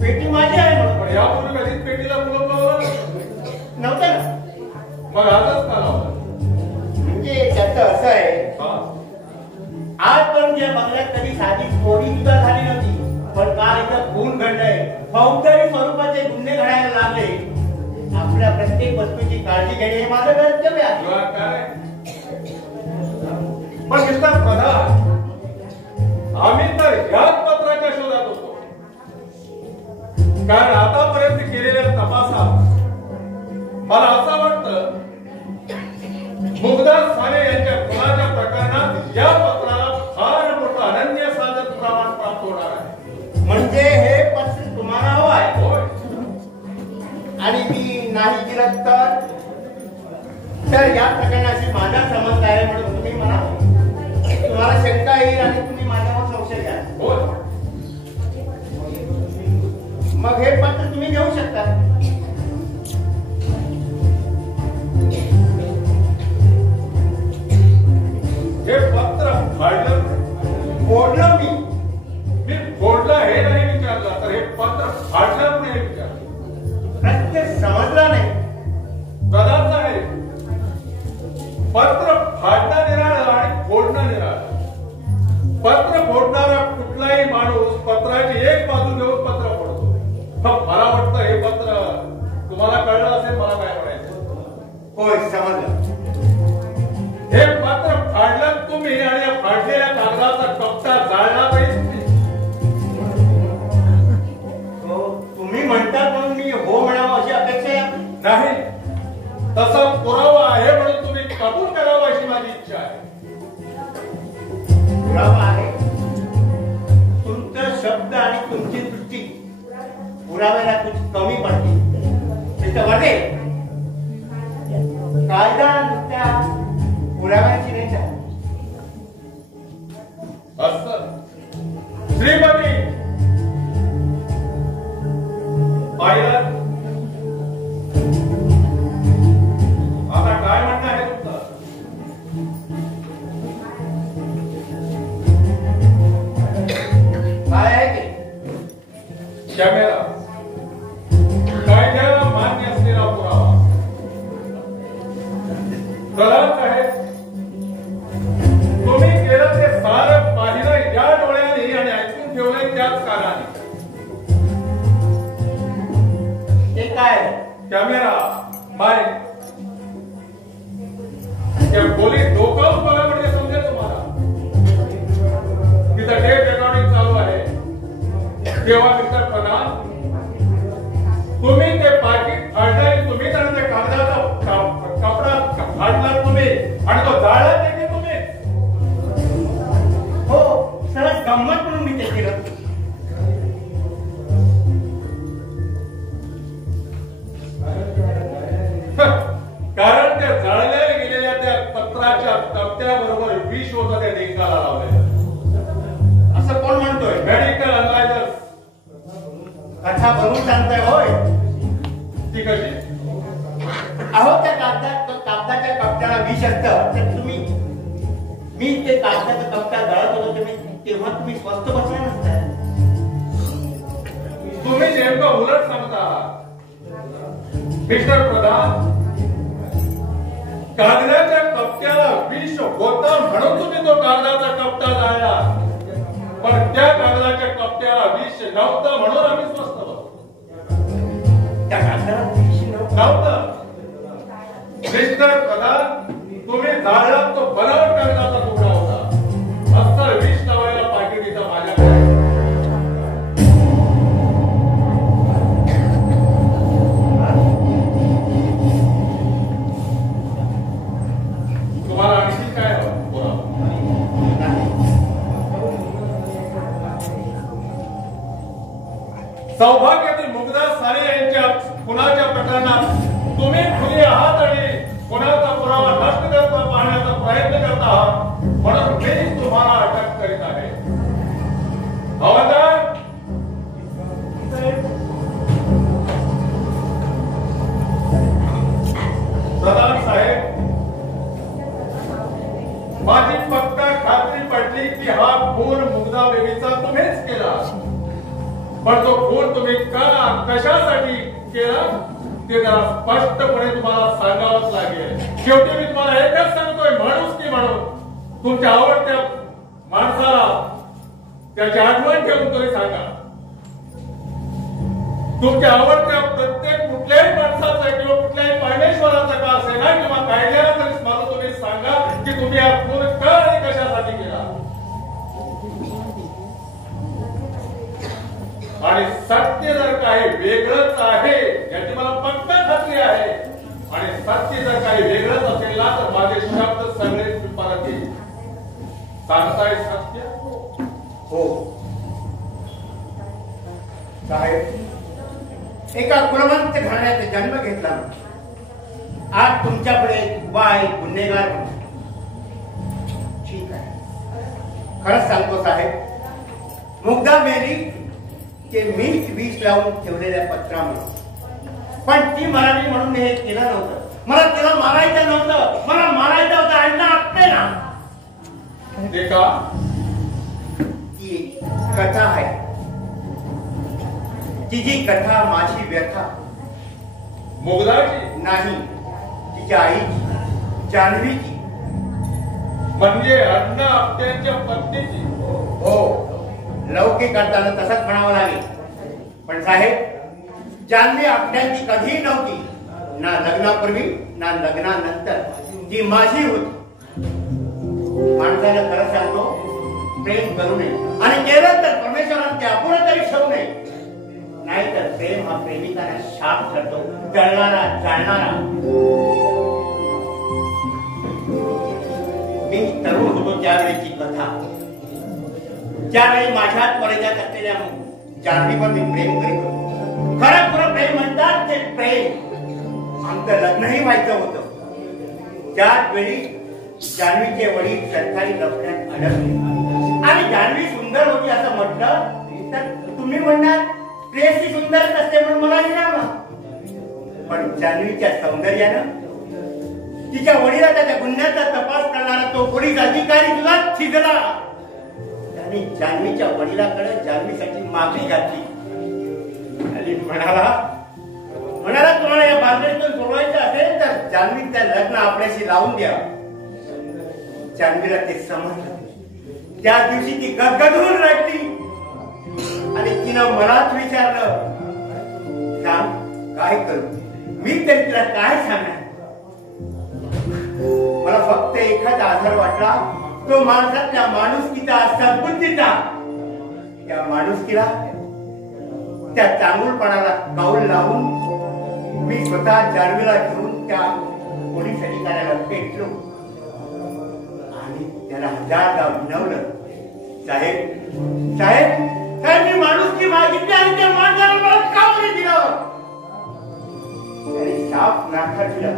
पेटी माझी आहे म्हणून. पण यापूर्वी कधीच पेटीला कुलूप लावलं नव्हतं ना. मग आजच का लावलं? म्हणजे त्याचं असं आहे, हा, आजपर्यंत या बंगल्यात कधी साधी चोरी सुद्धा झाली नव्हती. पण काल इथं खून घडलंय, फौजदारी स्वरूपाचे गुन्हे घडायला लागले. आपल्या प्रत्येक वस्तूची काळजी घेणे हे माझं कर्तव्य आहे. काय? पण मिस्टर प्रधान, आम्ही तर याच पत्राच्या शोधात होतो. कारण आतापर्यंत केलेल्या तपासात मला असं वाटतं मुग्धा साने यांच्या खुनाच्या प्रकरणात या पत्राला फार मोठं अनन्य साधक प्रमाण प्राप्त होणार आहे. म्हणजे हे पत्र तुम्हाला हवं आहे होय. आणि मी नाही दिलं तर या प्रकरणाशी माझा संबंध आहे म्हणून तुम्ही म्हणा. तुम्हाला शंका येईल आणि तुम्ही माझ्यावर संशय घ्या. होय. मग हे पत्र तुम्ही घेऊ शकता. हे पत्र फाडलं फोडलं मी फोडलं हे नाही विचारलं, तर हे पत्र फाडलं पण हे विचारलं. प्रत्येक समजला नाही. प्रधान साहेब, पत्र फाडणं निराळं आणि फोडणं निराळं. पत्र फोडणारा कुठलाही माणूस पत्राची एक बाजू घेऊन पत्र फोडतो. होय, समजलं. हे पत्र फाडलं तुम्ही आणि या फाडलेल्या कागदाचा कप्ता जाळला पाहिजे. तुम्ही म्हणता म्हणून मी हो म्हणावं अशी अपेक्षा आहे नाही, तसा पुरावा आहे म्हणून तुम्ही कबूल करावा अशी माझी इच्छा आहे. पुरावा आहे. तुमचा शब्द आणि तुमची दृष्टी पुराव्याला कुछ कमी पडते. त्याच्यामध्ये कायदा नुसत्या पुराव्याची नाही का? असं श्रीमती पाहिलं, आता काय म्हणणं आहे तुमचं? काय आहे ते? कॅमेरा कायद्याला मान्य असलेला पुरावा. प्रधान साहेब, तुम्ही केलं ते सारं पाहिलं या डोळ्याने आणि ऐकून ठेवलंय त्याच कानाने. ते काय? कॅमेरा माईक ते पोलीस डोकावून बघा म्हणजे समजेल तुम्हाला. तिथं टेप रेकॉर्डिंग चालू आहे. तेव्हा मिस्टर प्रधान, तुम्ही ते पाकिट फाडलं, तुम्ही त्यानं ते कागदाचा कपडा फाडला तुम्ही आणि तो जाळला ते की तुम्ही? हो, सरळ गंमत म्हणून मी ते केलं. कारण त्या जाळल्या गेलेल्या त्या पत्राच्या कप्त्याबरोबर विष होतं त्या डिंकाला लावलेलं. असं कोण म्हणतोय? Medical analyser. कथा बनवून सांगताय होय? ती कशी? अहो, त्या कागदाच्या कपड्याला विष असतं. तर मी ते कागदाचा कपडा गळत होतो तेव्हा तुम्ही स्वस्त बसला नसता. तुम्ही नेमकं उलट सांगता मिस्टर प्रधान. कागदाच्या कप्त्याला विष होतं म्हणून तुम्ही तो कागदाचा कप्ता जाळला, पण त्या कागदाच्या कप्त्याला विष नव्हतं म्हणून आम्ही स्वस्त बसलो. त्या कागदाला विष नव्हतं. मिस्टर प्रधान, तुम्ही जाळला तो बनावट कागदाचा तुकडा होता. अस्सल विष लावायला पाकिट इथं माझ्याकडे. तुम्हाला आणखी काय हवं? बोला. सौभाग्यातील मुग्धा साने यांच्या खुनाच्या प्रकरणात तुम्ही खुले आहात आणि खुनाचा पुरावा नष्ट करता पाहण्याचा प्रयत्न करत आहात म्हणून मी तुम्हाला अटक करीत आहे. हवालदार, प्रधान साहेब, माझी फक्त खात्री पडली की हा खून मुग्धा बेबीचा तुम्हीच केला. पण तो खून तुम्ही का, कशासाठी केला ते जरा स्पष्टपणे तुम्हाला सांगावंच लागेल. शेवटी मी तुम्हाला एकच सांगतोय, माणूस की म्हणून तुमच्या आवडत्या माणसाला त्याची आठवण ठेवून तरी सांगा. तुमच्या आवडत्या प्रत्येक कुठल्याही माणसाचा किंवा कुठल्याही परमेश्वराचा का असेना किंवा कायद्याला तरी मला तुम्ही सांगा की तुम्ही हा खून का आणि कशासाठी केला. आणि सत्य जर काही वेगळंच आहे याची मला पक्का खात्री आहे, आणि सत्य जर काही वेगळंच असेल ना तर माझे शब्द सगळे परत येईल. सांगताय सत्य? हो साहेब, एका कुलवंत घराण्यात जन्म घेतला. आज तुमच्याकडे उभा आहे गुन्हेगार म्हणून. ठीक आहे, खरंच सांगतो साहेब, मुग्धा मेली ते मीच विष लावून ठेवलेल्या पत्रामुळे. पण ती मराठी म्हणून हे केलं नव्हतं. मला तिला मारायचं नव्हतं, मला मारायचं होतं अण्णा आपटेला. ते का? ती कथा आहे, तिची कथा माझी व्यथा मुग्धाची नाही, तिच्या आईची, जान्हवीची. म्हणजे अण्णा आपट्यांच्या पत्नीची. हो, लौकिक अर्थानं तसंच म्हणावं लागेल. पण साहेब, जान्हवी आपट्यांची कधीही नव्हती, ना लग्नापूर्वी ना लग्नानंतर ती माझी होती. माणसाला खरं सांगतो, प्रेम करू नये आणि केलं तर परमेश्वराने ते अपुरं तरी ठेवू नये. नाहीतर प्रेम हा प्रेमिकांना शाप ठरतो, जळणारा जाळणारा. मी तरुण होतो त्यावेळेची कथा. ज्यावेळी माझ्यात वरजात असलेल्या जान्हवीवर मी प्रेम करीत होतो. खरं खरं प्रेम म्हणतात ते प्रेम. आमचं लग्नही व्हायचं होतं. त्याच वेळी जान्हवीचे वडील सरकारी लफड्यात अडकले आणि जान्हवी सुंदर होती असं म्हटलं तर तुम्ही म्हणणार प्रेयसी सुंदरच असते म्हणून मला येणार ना. पण जान्हवीच्या सौंदर्यानं तिच्या वडिलांचा त्या गुन्ह्याचा तपास करणारा तो पोलीस अधिकारी तुला छिजला. त्याने जान्हवीच्या वडिलाकडे जान्हवीसाठी मागणी घातली आणि म्हणाला तुम्हाला या बांधणीतून सोडवायचं असेल तर जान्हवीचं लग्न आपल्याशी लावून द्या. जान्हवीला ते समजलं. त्या दिवशी ती गदगदून रडली आणि तिनं मलाच विचारलं, सांग काय करू. मी तरी तिला काय सांगणार. मला फक्त एखादा आधार वाटला, तो माणसातल्या माणुसकीचा, सद्बुद्धीचा. त्या माणुसकीला, त्या चांगुलपणाला काऊल लावून मी स्वतः जान्हवीला घेऊन त्या पोलीस अधिकाऱ्याला भेटलो आणि त्याला हजारदा विनवलं, साहेब साहेब साहेब मी माणुसकी मागितली आणि त्या माणसाला मला का बरं दिलं. त्याने साफ नाकार दिला.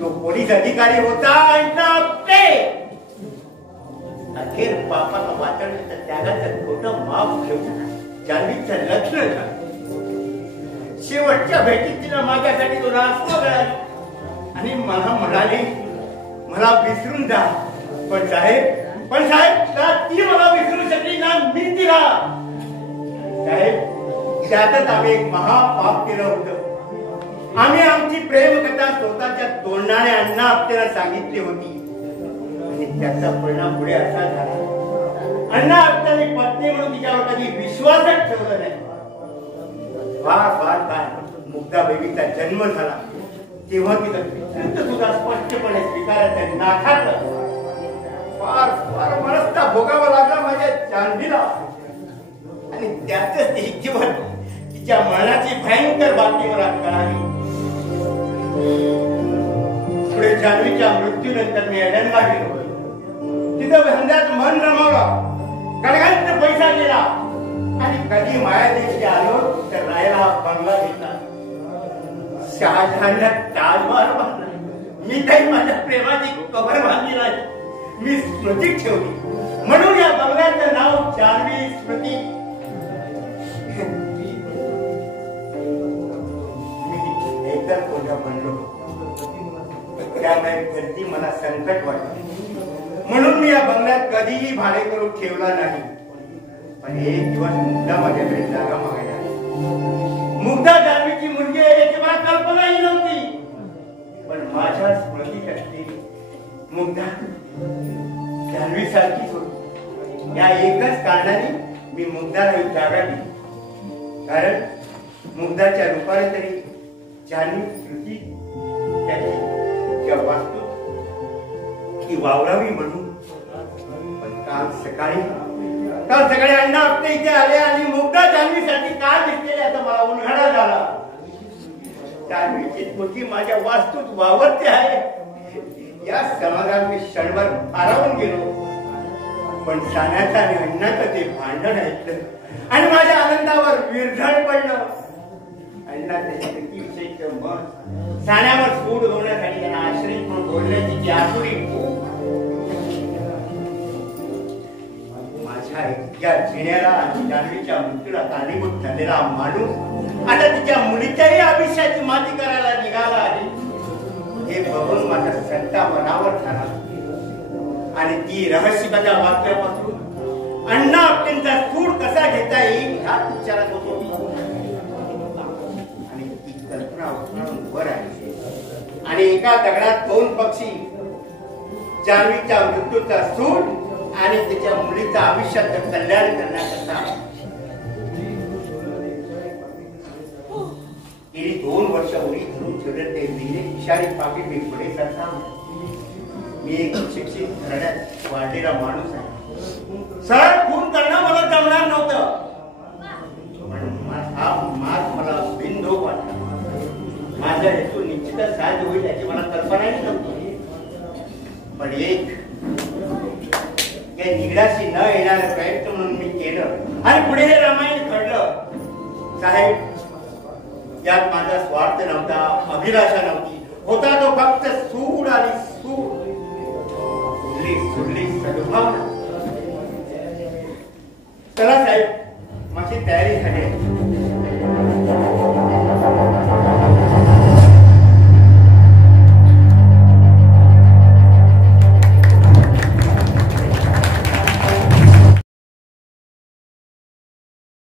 तो पोलीस अधिकारी होता अखेर बापाला वाचवण्याचं त्यागाचं खोटं माफ घेऊन जान्हवीचं लग्न झालं. शेवटच्या भेटीत तिला माझ्यासाठी तो रास्ता मिळाली आणि मला म्हणाली मला विसरून जा. पण साहेब ती मला विसरू शकली ना मी तिला. साहेब त्यातच आम्ही एक महापाप केलं होतं. आम्ही आमची प्रेमकथा स्वतःच्या तोंडाने अण्णा आपल्याला सांगितली होती आणि त्याचा परिणाम पुढे असा झाला. अण्णा आपल्याने पत्नी म्हणून तिच्यावर कधी विश्वासच ठेवला नाही. फार फार काय मुग्धा बेबीचा जन्म झाला तेव्हा तिचा पितृत्व सुद्धा स्पष्टपणे स्वीकारायचं नाकारलं. फार फार मनस्ता भोगावा लागला माझ्या जान्हवीला आणि त्यातच ती जीवन तिच्या मरणाची भयंकर बातमी मला कळाली. पुढे जान्हवीच्या मृत्यूनंतर मी एडनला गेलो. तिथं धंद्यात मन रमवलं, गडगंज पैसा गेला आणि कधी मायादेशी आलो तर राहायला बंगला घेतला. शहाजहाननं ताजमहल बांधला. मी काही माझ्या प्रेमाची कबर बांधली नाही, मी स्मृती ठेवली म्हणून या बंगल्याचं नाव जान्हवी स्मृती. मी एकदा कोणत्या बनलो त्यामुळे घरची मला संकट वाटलं म्हणून मी या बंगल्यात कधीही भाडे करून ठेवला नाही. पण एक दिवस मुग्धा माझ्याकडे जागा मागायला आली. मुग्धा जान्हवीची मुलगी आहे याची मला कल्पनाही नव्हती. पण माझ्या स्मृतीसाठी मुग्धा जान्हवी सारखीच होती. या एकच कारणाने मी मुग्धाला ही जागा दिली. कारण मुग्धाच्या रूपाने तरी जान्हवी स्मृती त्याच्या वास्तू ती वावरावी म्हणून. पण काल सकाळी अण्णा आपल्या इथे आले आणि मुग्धा जान्हवीसाठी काय दिसले याचा मला उन्हाळा झाला. जान्हवीची स्मृती माझ्या वास्तूत वावरते आहे या समाधान मी क्षणभर भारावून गेलो. पण सान्याचं आणि अण्णाचं ते भांडण ऐकलं आणि माझ्या आनंदावर विरझळ पडलं. अण्णाच्या स्मृतीविषयीचं मत सान्यावर सूड होण्यासाठी त्यांना आश्रय म्हणून बोलण्याची जी आतुरी माझ्या इतक्या जिण्याला आणि जान्हवीच्या मृत्यूला कारणीभूत झालेला माणूस आता तिच्या मुलीच्याही आयुष्याची माती करायला निघाला आहे हे बघून माझा संताप मनावर झाला. आणि ती रहस्यकथा वाचल्यापासून अण्णा आपटेंचा सूड कसा घेता येईल ह्या विचारात होतो. आणि ती कल्पना उतरवून वर आली आणि एका दगडात 2 पक्षी जान्हवीच्या मृत्यूचा सूड आणि त्याच्या मुलीचा आयुष्याचं कल्याण करण्याकरता गेली 2 वर्ष वर्ष उडी धरून ठेवले ते लिहिले इशारी पापी मी पुढे सरसावलं. मी एक शिक्षित घराण्यात वाढलेला माणूस आहे. सरळ खून करणं मला जमणार नव्हतं, पण हा मार्ग मला बिनधोक वाटला. माझा हेतू निश्चितच साध्य होईल याची मला कल्पनाही नव्हती. पण एक निगडाशी न येणारा प्रयत्न म्हणून मी केलं आणि पुढे हे रामायण घडलं. साहेब, यात माझा स्वार्थ नव्हता, अभिलाषा नव्हती. होता तो फक्त सूड आणि सूड, सुडली सद्भावना. चला साहेब, माझी तयारी झाली.